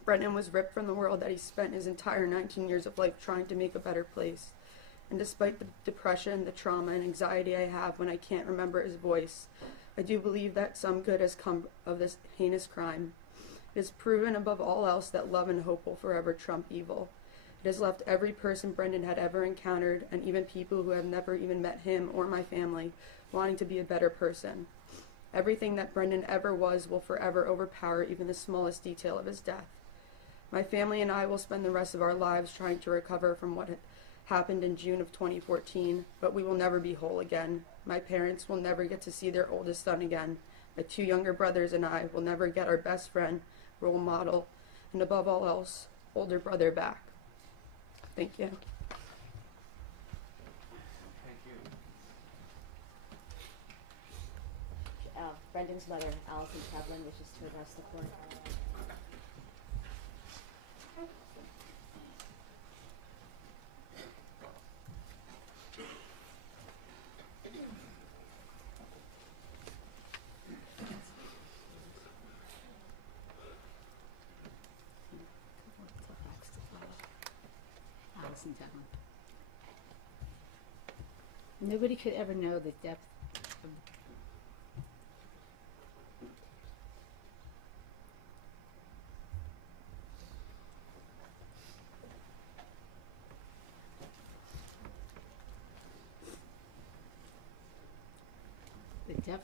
Brendan was ripped from the world that he spent his entire 19 years of life trying to make a better place. And despite the depression, the trauma, and anxiety I have when I can't remember his voice, I do believe that some good has come of this heinous crime. It has proven above all else that love and hope will forever trump evil. It has left every person Brendan had ever encountered, and even people who have never even met him or my family, wanting to be a better person. Everything that Brendan ever was will forever overpower even the smallest detail of his death. My family and I will spend the rest of our lives trying to recover from what had happened in June of 2014, but we will never be whole again. My parents will never get to see their oldest son again. My 2 younger brothers and I will never get our best friend, role model, and above all else, older brother back. Thank you. Thank you. Brendan's mother, Allison Tevlin, wishes to address the court. Allison Tevlin. Nobody could ever know the depth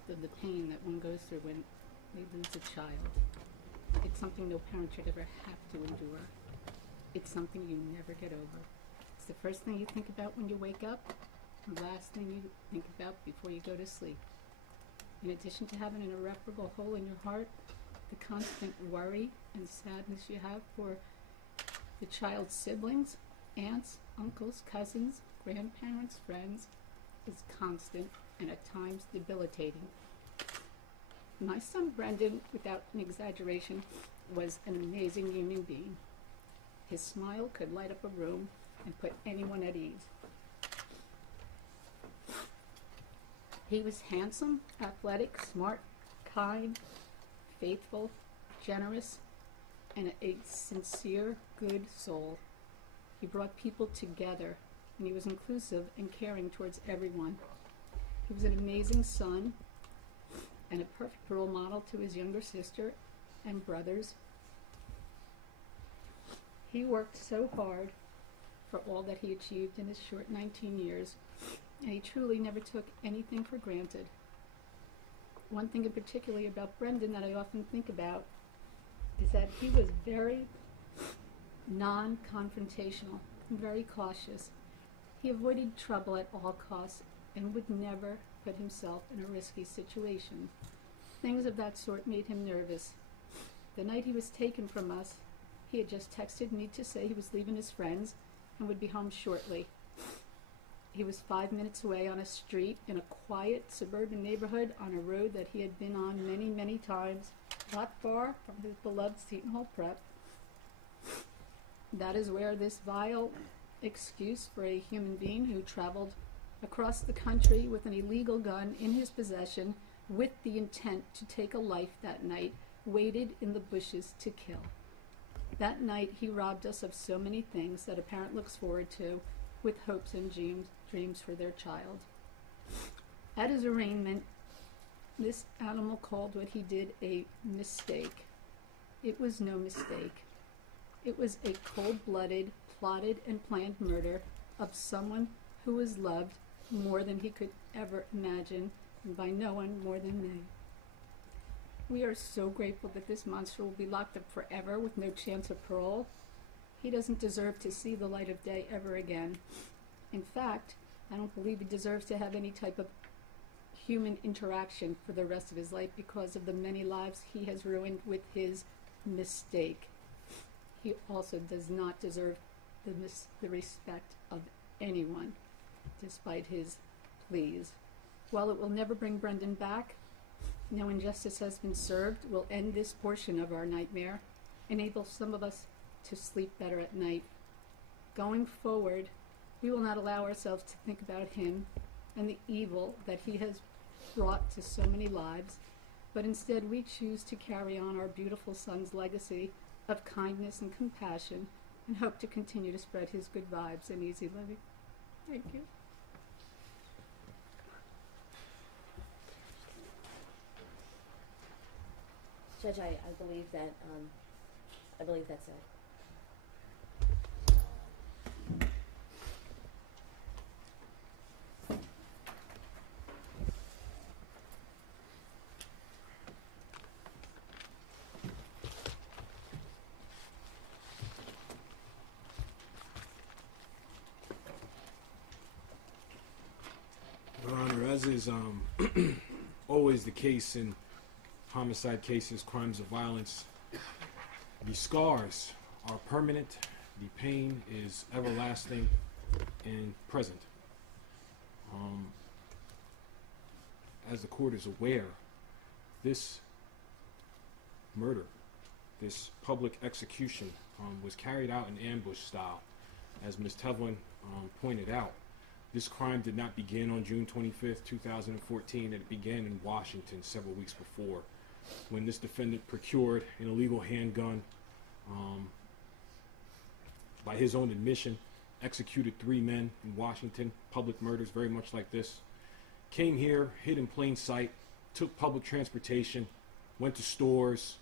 of the pain that one goes through when they lose a child. It's something no parent should ever have to endure. It's something you never get over. It's the first thing you think about when you wake up. the last thing you think about before you go to sleep. In addition to having an irreparable hole in your heart, the constant worry and sadness you have for the child's siblings, aunts, uncles, cousins, grandparents, friends is constant and at times debilitating. My son Brendan, without an exaggeration, was an amazing human being. His smile could light up a room and put anyone at ease. He was handsome, athletic, smart, kind, faithful, generous, and a sincere, good soul. He brought people together, and he was inclusive and caring towards everyone. He was an amazing son and a perfect role model to his younger sister and brothers. He worked so hard for all that he achieved in his short 19 years, and he truly never took anything for granted. One thing in particular about Brendan that I often think about is that he was very non-confrontational and very cautious. He avoided trouble at all costs and would never put himself in a risky situation. Things of that sort made him nervous. The night he was taken from us, he had just texted me to say he was leaving his friends and would be home shortly. He was 5 minutes away on a street in a quiet suburban neighborhood on a road that he had been on many, many times, not far from his beloved Seton Hall Prep. That is where this vile excuse for a human being who traveled across the country with an illegal gun in his possession with the intent to take a life that night waited in the bushes to kill. That night he robbed us of so many things that a parent looks forward to with hopes and dreams for their child. At his arraignment, this animal called what he did a mistake. It was no mistake. It was a cold-blooded, plotted and planned murder of someone who was loved more than he could ever imagine, and by no one more than me. We are so grateful that this monster will be locked up forever with no chance of parole. He doesn't deserve to see the light of day ever again. In fact, I don't believe he deserves to have any type of human interaction for the rest of his life because of the many lives he has ruined with his mistake. He also does not deserve the respect of anyone, despite his pleas. While it will never bring Brendan back, no injustice has been served, will end this portion of our nightmare, enable some of us to sleep better at night. Going forward, we will not allow ourselves to think about him and the evil that he has brought to so many lives, but instead we choose to carry on our beautiful son's legacy of kindness and compassion and hope to continue to spread his good vibes and easy living. Thank you. Judge, I believe that, I believe that's it. Your Honor, as is always the case in homicide cases, crimes of violence, the scars are permanent, the pain is everlasting and present. As the court is aware, this murder, this public execution was carried out in ambush style. As Ms. Tevlin pointed out, this crime did not begin on June 25th, 2014. It began in Washington several weeks before, when this defendant procured an illegal handgun, by his own admission, executed 3 men in Washington, public murders very much like this, came here, hid in plain sight, took public transportation, went to stores,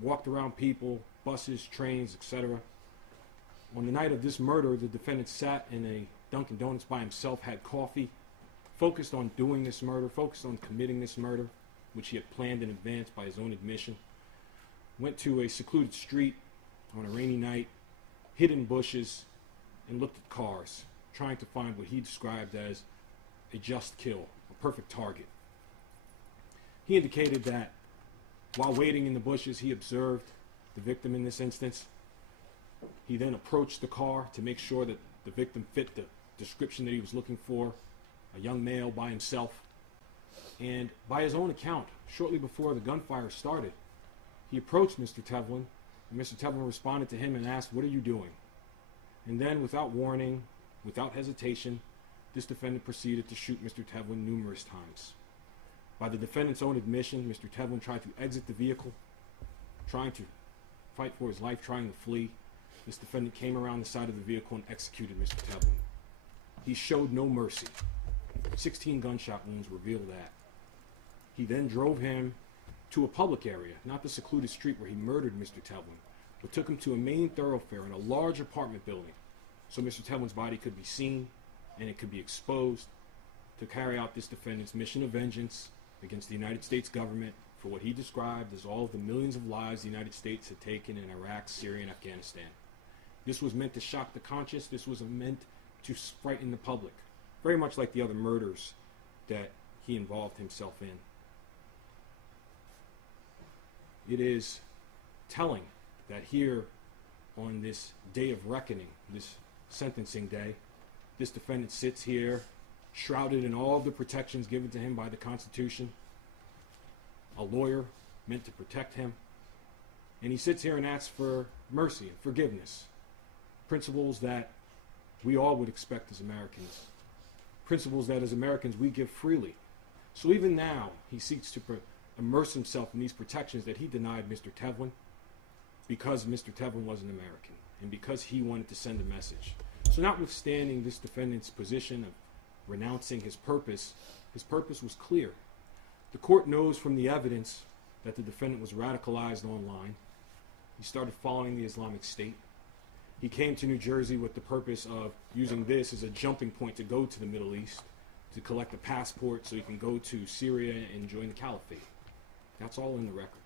walked around people, buses, trains, etc. On the night of this murder, the defendant sat in a Dunkin' Donuts by himself, had coffee, focused on doing this murder, focused on committing this murder, which he had planned in advance by his own admission. Went to a secluded street on a rainy night, hid in bushes, and looked at cars. trying to find what he described as a just kill, a perfect target. He indicated that while waiting in the bushes, he observed the victim in this instance. He then approached the car to make sure that the victim fit the description that he was looking for, a young male by himself. And by his own account, shortly before the gunfire started, he approached Mr. Tevlin, and Mr. Tevlin responded to him and asked, "What are you doing?" And then, without warning, without hesitation, this defendant proceeded to shoot Mr. Tevlin numerous times. By the defendant's own admission, Mr. Tevlin tried to exit the vehicle, trying to fight for his life, trying to flee. This defendant came around the side of the vehicle and executed Mr. Tevlin. He showed no mercy. 16 gunshot wounds reveal that. He then drove him to a public area, not the secluded street where he murdered Mr. Tevlin, but took him to a main thoroughfare in a large apartment building so Mr. Tevlin's body could be seen and it could be exposed to carry out this defendant's mission of vengeance against the United States government for what he described as all of the millions of lives the United States had taken in Iraq, Syria, and Afghanistan. This was meant to shock the conscious. This was meant to frighten the public, very much like the other murders that he involved himself in. It is telling that here on this day of reckoning, this sentencing day, this defendant sits here shrouded in all of the protections given to him by the Constitution, a lawyer meant to protect him, and he sits here and asks for mercy and forgiveness, principles that we all would expect as Americans, principles that as Americans we give freely. So even now, he seeks to immerse himself in these protections that he denied Mr. Tevlin because Mr. Tevlin was an American and because he wanted to send a message. So notwithstanding this defendant's position of renouncing his purpose was clear. The court knows from the evidence that the defendant was radicalized online. He started following the Islamic State. He came to New Jersey with the purpose of using this as a jumping point to go to the Middle East, to collect a passport so he can go to Syria and join the caliphate. That's all in the record.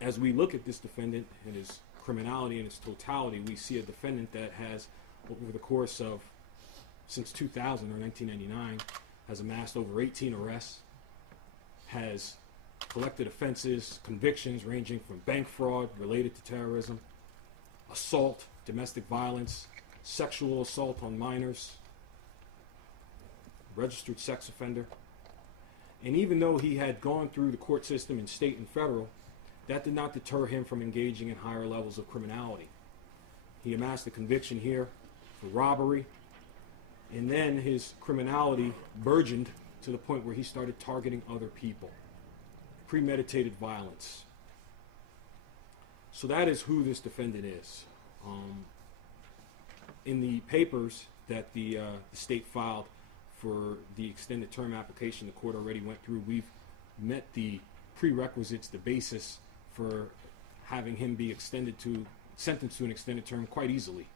As we look at this defendant and his criminality in its totality, we see a defendant that has, over the course of since 2000 or 1999, has amassed over 18 arrests, has collected offenses, convictions ranging from bank fraud related to terrorism, assault, domestic violence, sexual assault on minors, registered sex offender. And even though he had gone through the court system in state and federal, that did not deter him from engaging in higher levels of criminality. He amassed a conviction here for robbery, and then his criminality burgeoned to the point where he started targeting other people. Premeditated violence. So that is who this defendant is. In the papers that the state filed for the extended term application the court already went through, we've met the prerequisites, the basis for having him be sentenced to an extended term quite easily.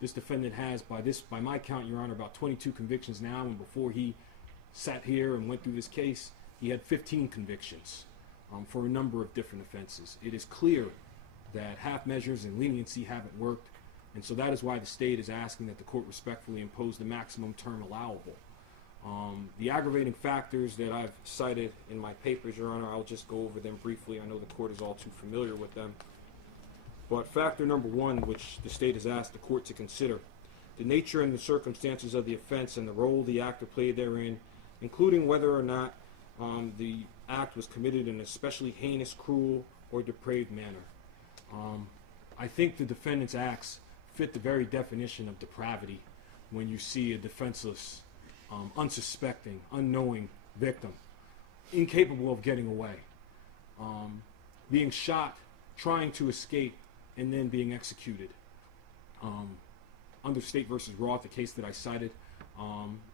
This defendant has, by my count, Your Honor, about 22 convictions now, and before he sat here and went through this case, he had 15 convictions for a number of different offenses. It is clear that half measures and leniency haven't worked, and so that is why the state is asking that the court respectfully impose the maximum term allowable. The aggravating factors that I've cited in my papers, Your Honor, I'll just go over them briefly. I know the court is all too familiar with them. But factor number one, which the state has asked the court to consider, the nature and the circumstances of the offense and the role the actor played therein, including whether or not the act was committed in an especially heinous, cruel, or depraved manner. I think the defendant's acts fit the very definition of depravity when you see a defenseless, unsuspecting, unknowing victim, incapable of getting away, being shot, trying to escape, and then being executed. Under State v. Roth, the case that I cited,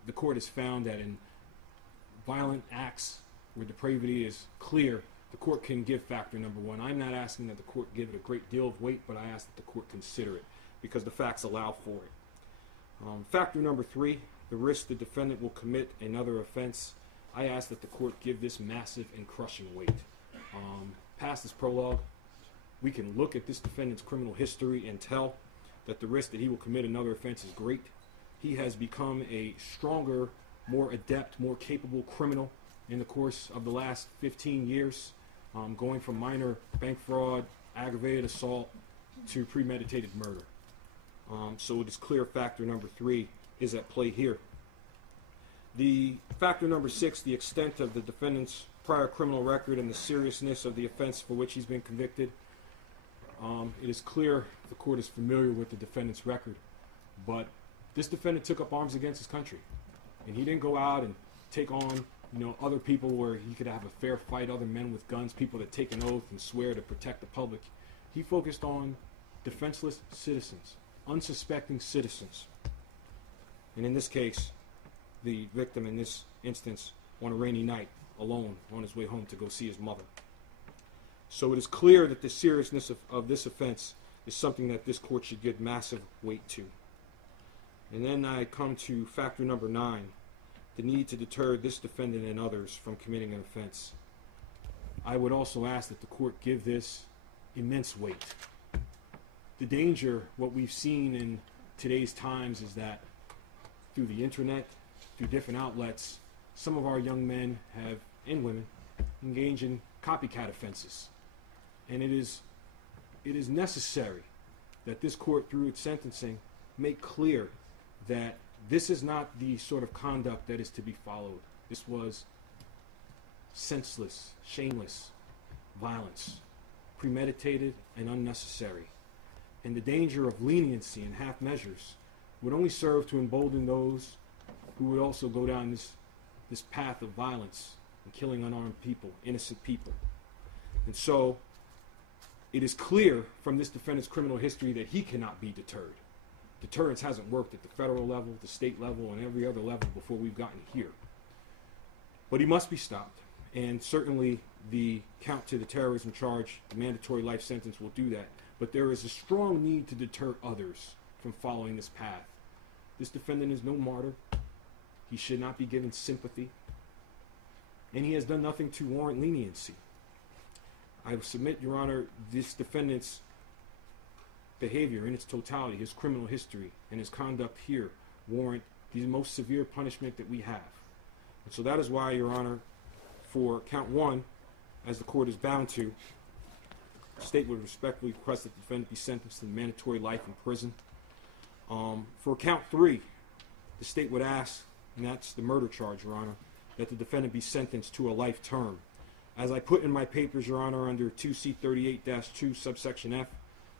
the court has found that in violent acts where depravity is clear, the court can give factor number one. I'm not asking that the court give it a great deal of weight, but I ask that the court consider it because the facts allow for it. Factor number three, the risk the defendant will commit another offense. I ask that the court give this massive and crushing weight. Past this prologue, we can look at this defendant's criminal history and tell that the risk that he will commit another offense is great. he has become a stronger, more adept, more capable criminal in the course of the last 15 years, going from minor bank fraud, aggravated assault, to premeditated murder. So it is clear factor number 3 is at play here. The factor number 6, the extent of the defendant's prior criminal record and the seriousness of the offense for which he's been convicted. It is clear the court is familiar with the defendant's record, but this defendant took up arms against his country, and he didn't go out and take on, other people where he could have a fair fight, other men with guns, people that take an oath and swear to protect the public. He focused on defenseless citizens, unsuspecting citizens. And in this case, the victim in this instance on a rainy night, alone, on his way home to go see his mother. So it is clear that the seriousness of this offense is something that this court should give massive weight to. And then I come to factor number 9, the need to deter this defendant and others from committing an offense. I would also ask that the court give this immense weight. The danger, what we've seen in today's times, is that through the internet, through different outlets, some of our young men have, and women, engage in copycat offenses. And it is necessary that this court, through its sentencing, make clear that this is not the sort of conduct that is to be followed. This was senseless, shameless violence, premeditated and unnecessary. And the danger of leniency and half measures would only serve to embolden those who would also go down this path of violence and killing unarmed people, innocent people. And so it is clear from this defendant's criminal history that he cannot be deterred. Deterrence hasn't worked at the federal level, the state level, and every other level before we've gotten here. But he must be stopped. And certainly the count to the terrorism charge, the mandatory life sentence, will do that. But there is a strong need to deter others from following this path. This defendant is no martyr. He should not be given sympathy. And he has done nothing to warrant leniency. I submit, Your Honor, this defendant's behavior in its totality, his criminal history, and his conduct here warrant the most severe punishment that we have. And so that is why, Your Honor, for count 1, as the court is bound to, the state would respectfully request that the defendant be sentenced to mandatory life in prison. For count 3, the state would ask, and that's the murder charge, Your Honor, that the defendant be sentenced to a life term. As I put in my papers, Your Honor, under 2C38-2, subsection F,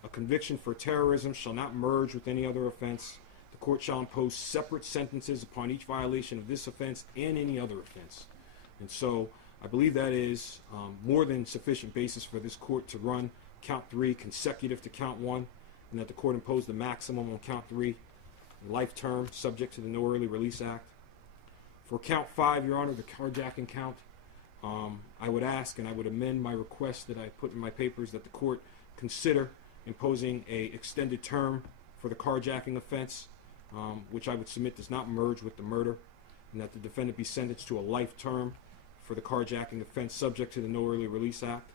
a conviction for terrorism shall not merge with any other offense. The court shall impose separate sentences upon each violation of this offense and any other offense. And so I believe that is more than sufficient basis for this court to run count 3 consecutive to count 1, and that the court impose the maximum on count 3, life term, subject to the No Early Release Act. For count 5, Your Honor, the carjacking count, I would ask, and I would amend my request that I put in my papers, that the court consider imposing a extended term for the carjacking offense, which I would submit does not merge with the murder, and that the defendant be sentenced to a life term for the carjacking offense subject to the No Early Release Act.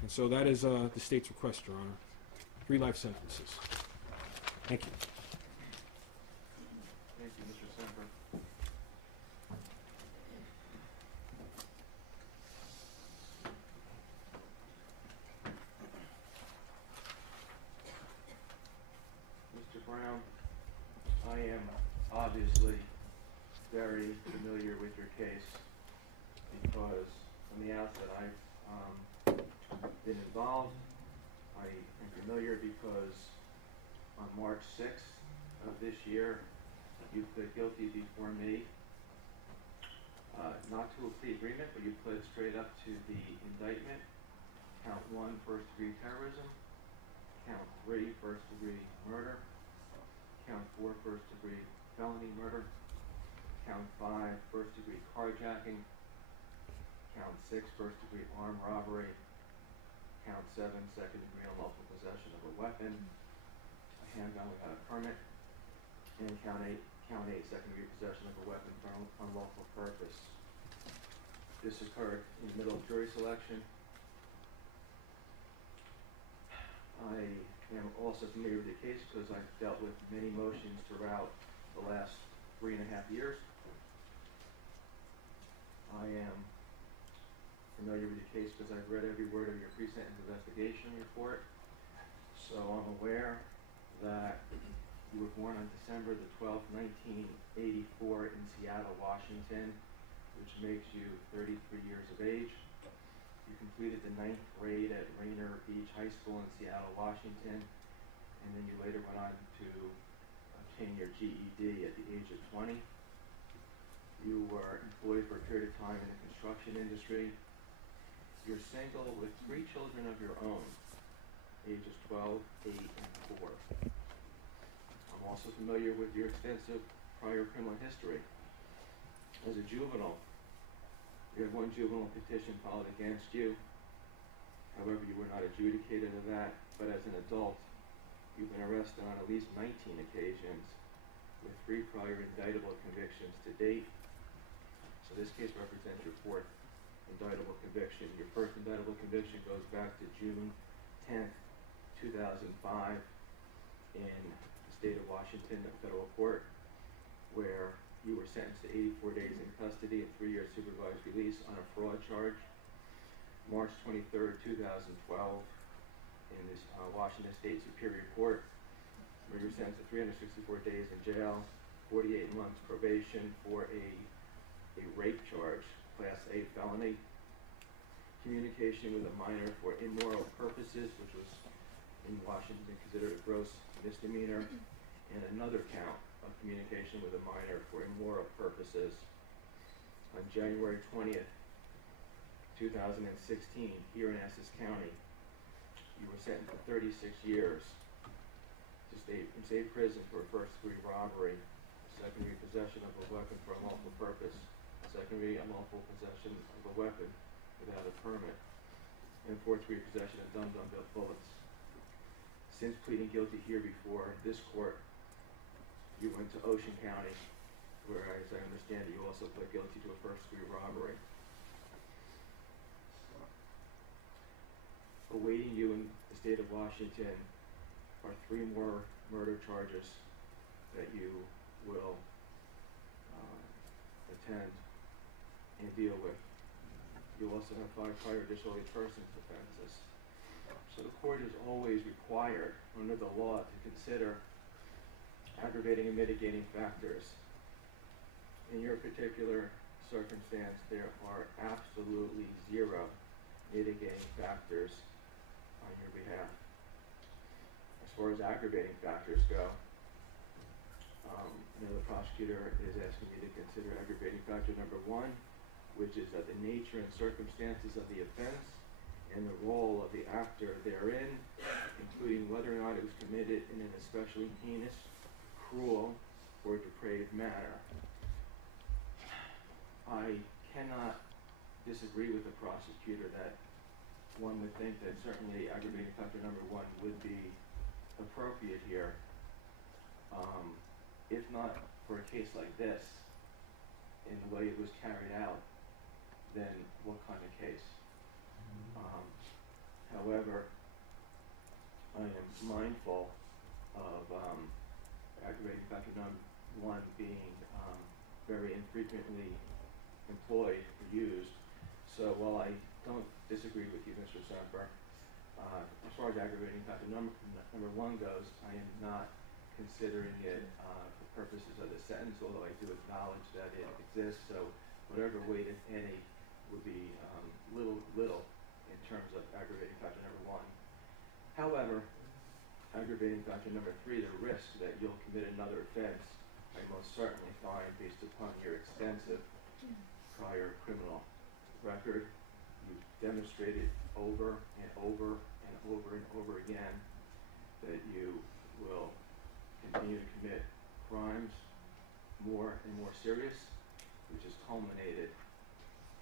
And so that is the state's request, Your Honor. 3 life sentences. Thank you. Thank you, Mr. Semper. Mr. Brown, I am obviously very familiar with your case because from the outset I've been involved. I am familiar because on March 6th of this year you pled guilty before me, not to a plea agreement, but you pled straight up to the indictment. Count 1, first degree terrorism. Count 3, first degree murder. Count 4, first degree felony murder. Count 5, first degree carjacking. Count 6, first degree armed robbery. Count 7, second degree unlawful possession of a weapon, a handgun without a permit. And count 8, second degree possession of a weapon for unlawful purpose. This occurred in the middle of jury selection. I am also familiar with the case because I've dealt with many motions throughout the last 3.5 years. I am familiar with the case because I've read every word of your pre-sentence investigation report. So I'm aware that you were born on December the 12th, 1984 in Seattle, Washington, which makes you 33 years of age. You completed the 9th grade at Rainier Beach High School in Seattle, Washington, and then you later went on to obtain your GED at the age of 20. You were employed for a period of time in the construction industry. You're single with 3 children of your own, ages 12, 8, and 4. I'm also familiar with your extensive prior criminal history. As a juvenile, you had 1 juvenile petition filed against you. However, you were not adjudicated of that, but as an adult, you've been arrested on at least 19 occasions with 3 prior indictable convictions to date. So this case represents your 4th indictable conviction. Your first indictable conviction goes back to June 10th, 2005 in the state of Washington, a federal court, where you were sentenced to 84 days in custody and 3 years supervised release on a fraud charge. March 23rd, 2012, in this Washington State Superior Court, where you were sentenced to 364 days in jail, 48 months probation for a rape charge, Class A felony, communication with a minor for immoral purposes, which was in Washington considered a gross misdemeanor, and another count of communication with a minor for immoral purposes. On January 20th, 2016, here in Essex County, you were sentenced to 36 years to state prison for a first-degree robbery, secondary possession of a weapon for a lawful purpose, secondary unlawful possession of a weapon without a permit, and fourth-degree possession of dum-dum bullets. Since pleading guilty here before this court, you went to Ocean County, where, as I understand it, you also pled guilty to a first-degree robbery. Awaiting you in the state of Washington are 3 more murder charges that you will attend and deal with. You also have 5 prior disorderly persons offenses. So the court is always required, under the law, to consider aggravating and mitigating factors. In your particular circumstance, there are absolutely 0 mitigating factors on your behalf. As far as aggravating factors go, the prosecutor is asking you to consider aggravating factor number 1, which is that the nature and circumstances of the offense and the role of the actor therein, including whether or not it was committed in an especially heinous, cruel, or depraved manner. I cannot disagree with the prosecutor that one would think that certainly aggravating factor number 1 would be appropriate here. If not for a case like this, in the way it was carried out, then what kind of case? However, I am mindful of aggravating factor number 1 being very infrequently employed or used. So while I don't disagree with you, Mr. Semper, as far as aggravating factor number 1 goes, I am not considering it for purposes of the sentence, although I do acknowledge that it exists. So whatever weight, if any, would be little in terms of aggravating factor number 1. However, aggravating factor number 3, the risk that you'll commit another offense, I most certainly find, based upon your extensive prior criminal record. You've demonstrated over and over and over and over again that you will continue to commit crimes more and more serious, which has culminated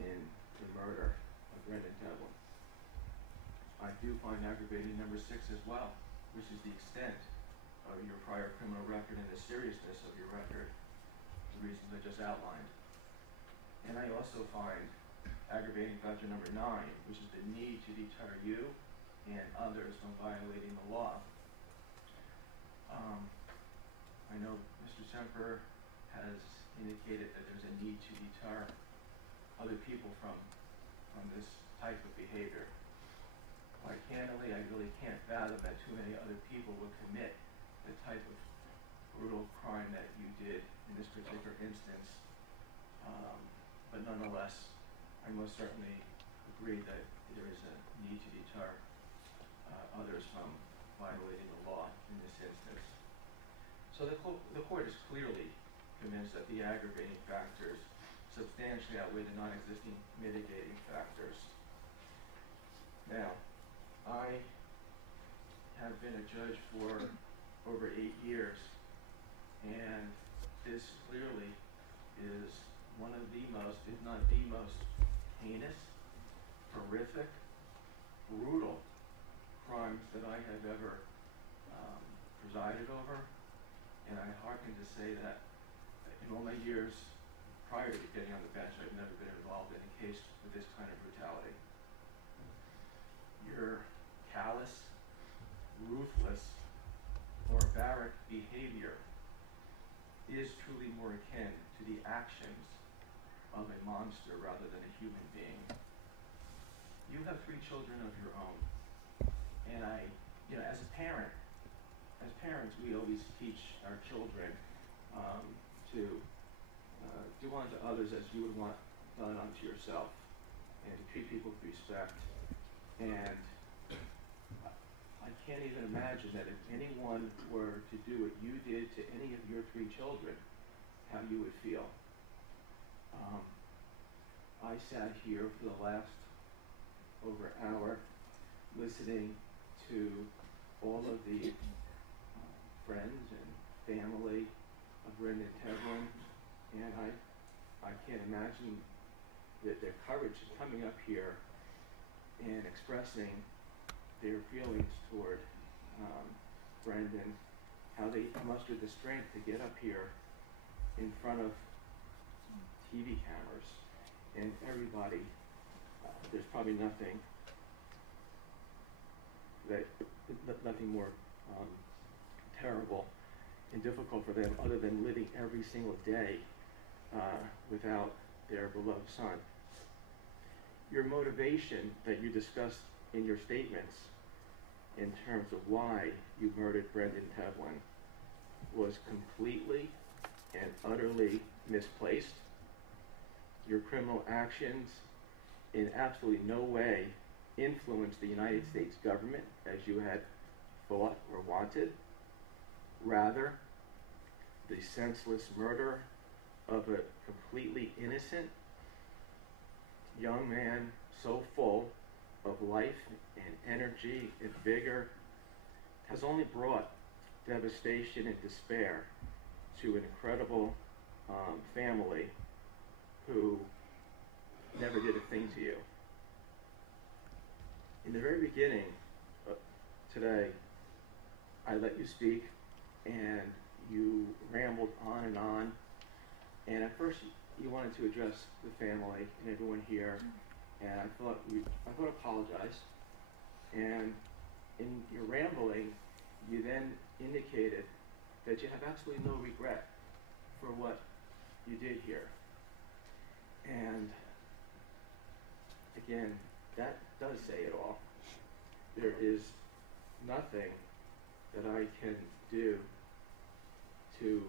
in the murder of Brendan Tevlin. I do find aggravating number 6 as well, which is the extent of your prior criminal record and the seriousness of your record, the reasons I just outlined. And I also find aggravating factor number 9, which is the need to deter you and others from violating the law. I know Mr. Semper has indicated that there's a need to deter other people from this type of behavior. Quite candidly, I really can't fathom that too many other people would commit the type of brutal crime that you did in this particular instance. But nonetheless, I most certainly agree that there is a need to deter others from violating the law in this instance. So the court is clearly convinced that the aggravating factors substantially outweigh the non-existing mitigating factors. Now, I have been a judge for over 8 years, and this clearly is one of the most, if not the most, heinous, horrific, brutal crimes that I have ever presided over. And I hearken to say that in all my years prior to getting on the bench, I've never been involved in a case with this kind of brutality. Your callous, ruthless, barbaric behavior is truly more akin to the actions of a monster rather than a human being. You have 3 children of your own, and as parents, we always teach our children to do unto others as you would want done unto yourself, and to treat people with respect. And I can't even imagine that if anyone were to do what you did to any of your 3 children, how you would feel. I sat here for the last over hour listening to all of the friends and family of Brendan Tevlin, and I can't imagine that their courage is coming up here and expressing their feelings toward Brendan, how they mustered the strength to get up here in front of TV cameras and everybody. There's probably nothing more terrible and difficult for them other than living every single day without their beloved son. Your motivation that you discussed in your statements in terms of why you murdered Brendan Tevlin was completely and utterly misplaced. Your criminal actions in absolutely no way influenced the United States government as you had thought or wanted. Rather, the senseless murder of a completely innocent young man so full of life and energy and vigor has only brought devastation and despair to an incredible family who never did a thing to you. In the very beginning today, I let you speak, and you rambled on, and at first you wanted to address the family and everyone here, and I thought apologize, and in your rambling, you then indicated that you have absolutely no regret for what you did here. And again, that does say it all. There is nothing that I can do to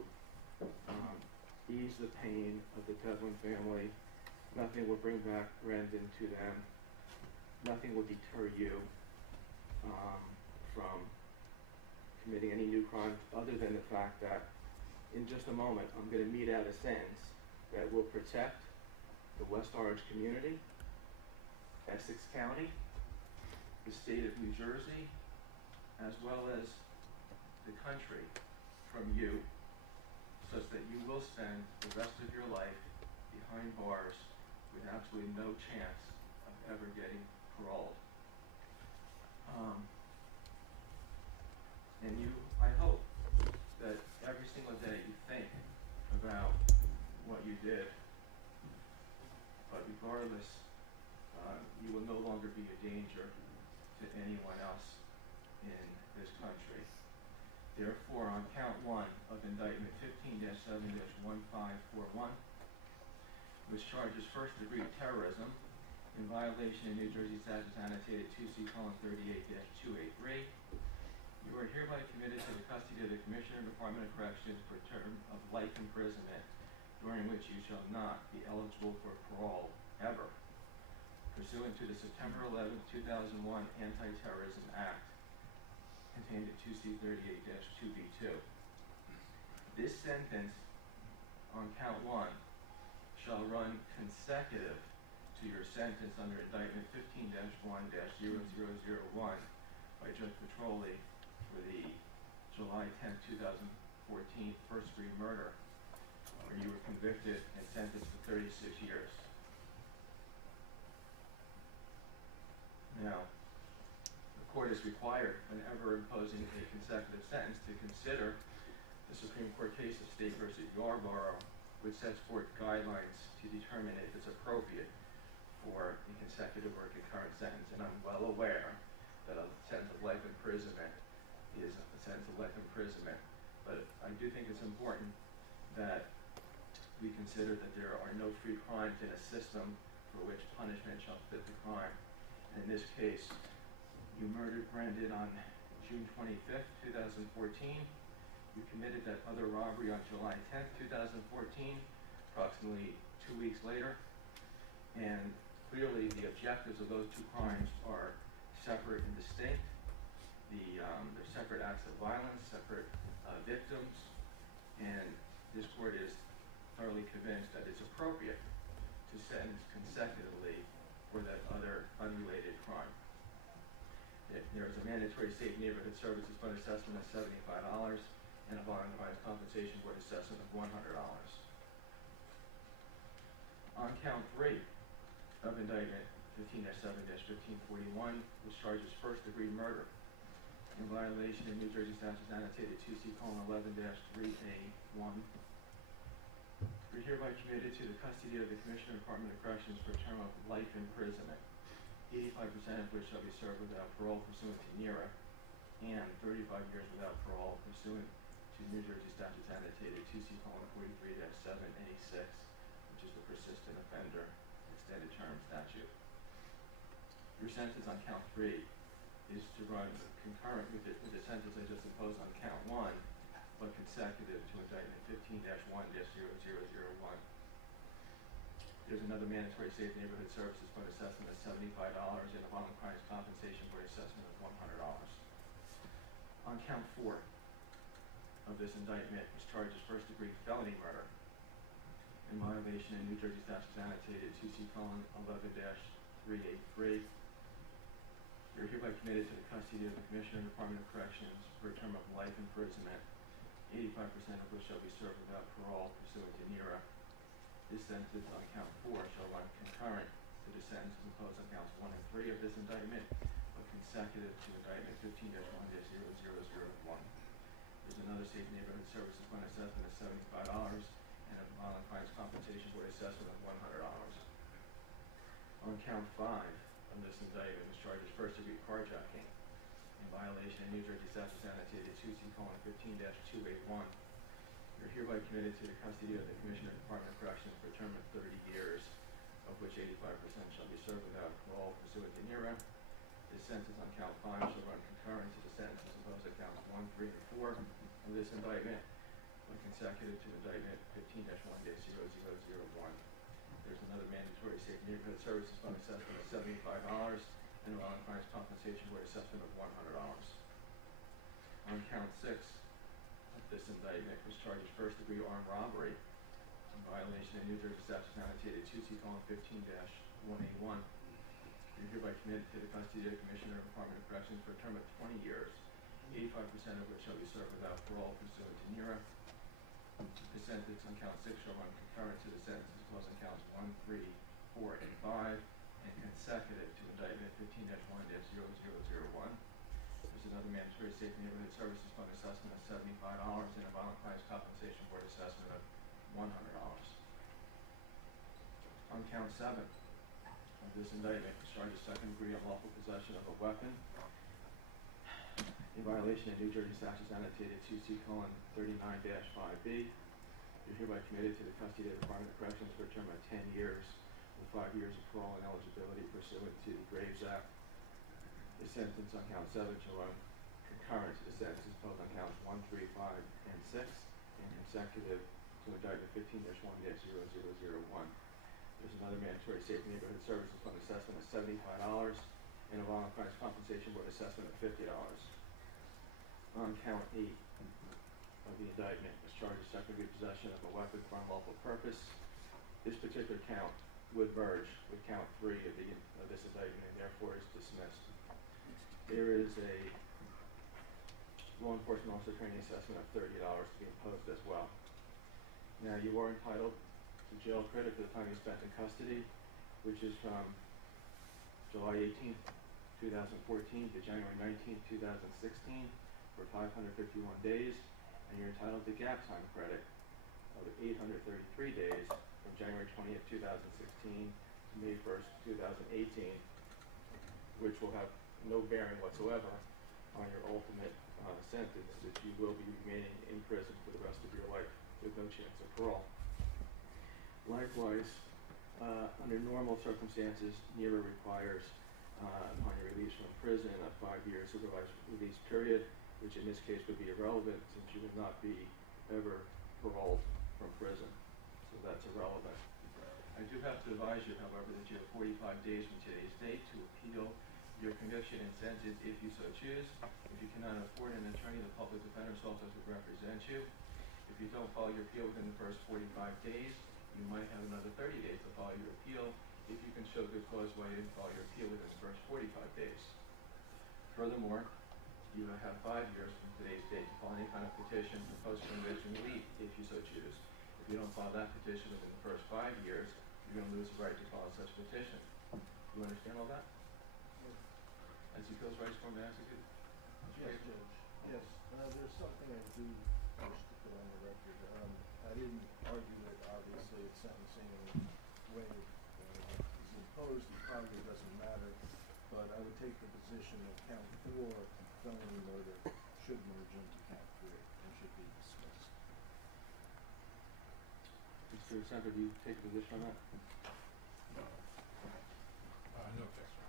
ease the pain of the Tevlin family. Nothing will bring back Brendan to them. Nothing will deter you from committing any new crime other than the fact that in just a moment I'm going to mete out a sentence that will protect the West Orange community, Essex County, the state of New Jersey, as well as the country from you, such that you will spend the rest of your life behind bars with absolutely no chance of ever getting paroled. And I hope that every single day you think about what you did, but regardless, you will no longer be a danger to anyone else in this country. Therefore, on count 1 of indictment 15-7-1541, which charges first-degree terrorism in violation of New Jersey statutes annotated 2C:38-283, you are hereby committed to the custody of the Commissioner, Department of Corrections, for a term of life imprisonment, during which you shall not be eligible for parole ever, pursuant to the September 11, 2001 Anti-Terrorism Act, contained in 2C:38-2B2. This sentence on count 1 shall run consecutive to your sentence under indictment 15-1-0001 by Judge Petroli for the July 10, 2014 first-degree murder, where you were convicted and sentenced to 36 years. Now, the court is required, whenever imposing a consecutive sentence, to consider the Supreme Court case of State v. Yarborough, which sets forth guidelines to determine if it's appropriate for a consecutive or concurrent sentence. And I'm well aware that a sentence of life imprisonment is a sentence of life imprisonment. But I do think it's important that we consider that there are no free crimes in a system for which punishment shall fit the crime. And in this case, you murdered Brendan on June 25th, 2014. You committed that other robbery on July 10th, 2014, approximately 2 weeks later. And clearly the objectives of those two crimes are separate and distinct. They're separate acts of violence, separate victims, and this court is thoroughly convinced that it's appropriate to sentence consecutively for that other unrelated crime. There is a mandatory state neighborhood services fund assessment of $75 and a voluntary compensation board assessment of $100. On count 3 of indictment 15-7-1541, which charges first-degree murder in violation of New Jersey statutes annotated 2C:11-3A1, you're hereby committed to the custody of the Commissioner, Department of Corrections, for a term of life imprisonment, 85% of which shall be served without parole pursuant to NERA, and 35 years without parole pursuant to New Jersey statutes annotated 2C:43-7A6, which is the persistent offender extended term statute. Your sentence on count 3 is to run concurrent with the sentence I just imposed on count 1, but consecutive to indictment 15-1-0001. There's another mandatory safe neighborhood services fund assessment of $75 and a violent crimes compensation board assessment of $100. On count 4 of this indictment, which charges first-degree felony murder in violation of New Jersey statutes annotated 2C:11-383, you're hereby committed to the custody of the Commissioner, Department of Corrections, for a term of life imprisonment, 85% of which shall be served without parole pursuant to NERA. This sentence on count 4 shall run concurrent to the sentences imposed on counts 1 and 3 of this indictment, but consecutive to indictment 15-1-0001. There's another safe neighborhood services fund assessment of $75 and a violent crimes compensation board assessment of $100. On count 5 of this indictment, which charges first-degree carjacking in violation of New Jersey statutes annotated 2C:15-281, you're hereby committed to the custody of the Commissioner, Department of Corrections, for a term of 30 years, of which 85% shall be served without parole pursuant to NERA. This sentence on count 5 shall run concurrent to the sentences imposed on counts 1, 3, and 4 of this indictment, but consecutive to indictment 15-1-0001. There's another mandatory safe neighborhood services fund assessment of $75 and a violent crimes compensation board assessment of $100. On count 6 of this indictment, which charges first-degree armed robbery in violation of New Jersey statutes annotated 2C:15-1A1, you're hereby committed to the custody of the Commissioner, Department of Corrections, for a term of 20 years, 85% of which shall be served without parole pursuant to NERA. The sentence on count 6 shall run concurrent to the sentences imposed on counts 1, 3, 4, and 5, and consecutive to indictment 15-1-0001. There's another mandatory safe neighborhood services fund assessment of $75 and a violent crimes compensation board assessment of $100. On count 7 of this indictment, which charges second-degree unlawful possession of a weapon in violation of New Jersey statutes annotated 2C:39-5B. You're hereby committed to the custody of the Department of Corrections for a term of 10 years with 5 years of parole and eligibility pursuant to the Graves Act. The sentence on count 7 shall run concurrent to the sentences imposed on counts 1, 3, 5, and 6, and consecutive to indictment 15-1-0001. There's another mandatory safe neighborhood services fund assessment of $75 and a violent crimes compensation board assessment of $50. On count 8 of the indictment was charged with second-degree possession of a weapon for unlawful purpose. This particular count would merge with count 3 of this indictment and therefore is dismissed. There is a law enforcement officer training assessment of $30 to be imposed as well. Now, you are entitled to jail credit for the time you spent in custody, which is from July 18th, 2014 to January 19th, 2016 for 551 days, and you're entitled to gap time credit of 833 days from January 20th, 2016 to May 1st, 2018, which will have no bearing whatsoever on your ultimate sentence, that you will be remaining in prison for the rest of your life with no chance of parole. Likewise, under normal circumstances, NERA requires, upon your release from prison, a 5-year supervised release period, which in this case would be irrelevant since you will not be ever paroled from prison. So that's irrelevant. I do have to advise you, however, that you have 45 days from today's date to appeal your conviction and sentence if you so choose. If you cannot afford an attorney, the public defender's office would represent you. If you don't file your appeal within the first 45 days, you might have another 30 days to file your appeal if you can show good cause why you didn't file your appeal within the first 45 days. Furthermore, you have 5 years from today's date to file any kind of petition for post-conviction relief if you so choose. If you don't file that petition within the first 5 years, you're going to lose the right to file such a petition. You understand all that? As the appeals rights form, may I ask you? Yes, Judge. Yes. There's something I do wish to put on the record. I didn't argue it, obviously, at sentencing in the way it is imposed. It probably doesn't matter. But I would take the position that count 4, felony murder, should merge into count 3 and should be dismissed. Mr. Senator, do you take a position on that? No objection.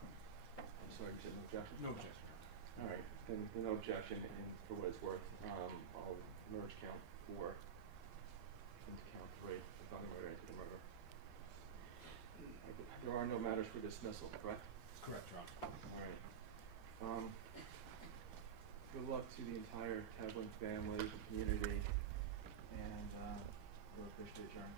I'm sorry, you said no objection? No objection. All right, then no objection, and for what it's worth, I'll merge count 4 into count 3, the felony murder into the murder. There are no matters for dismissal, correct? That's correct, Your Honor. All right. Good luck to the entire Tevlin family, community, and we'll officially adjourn.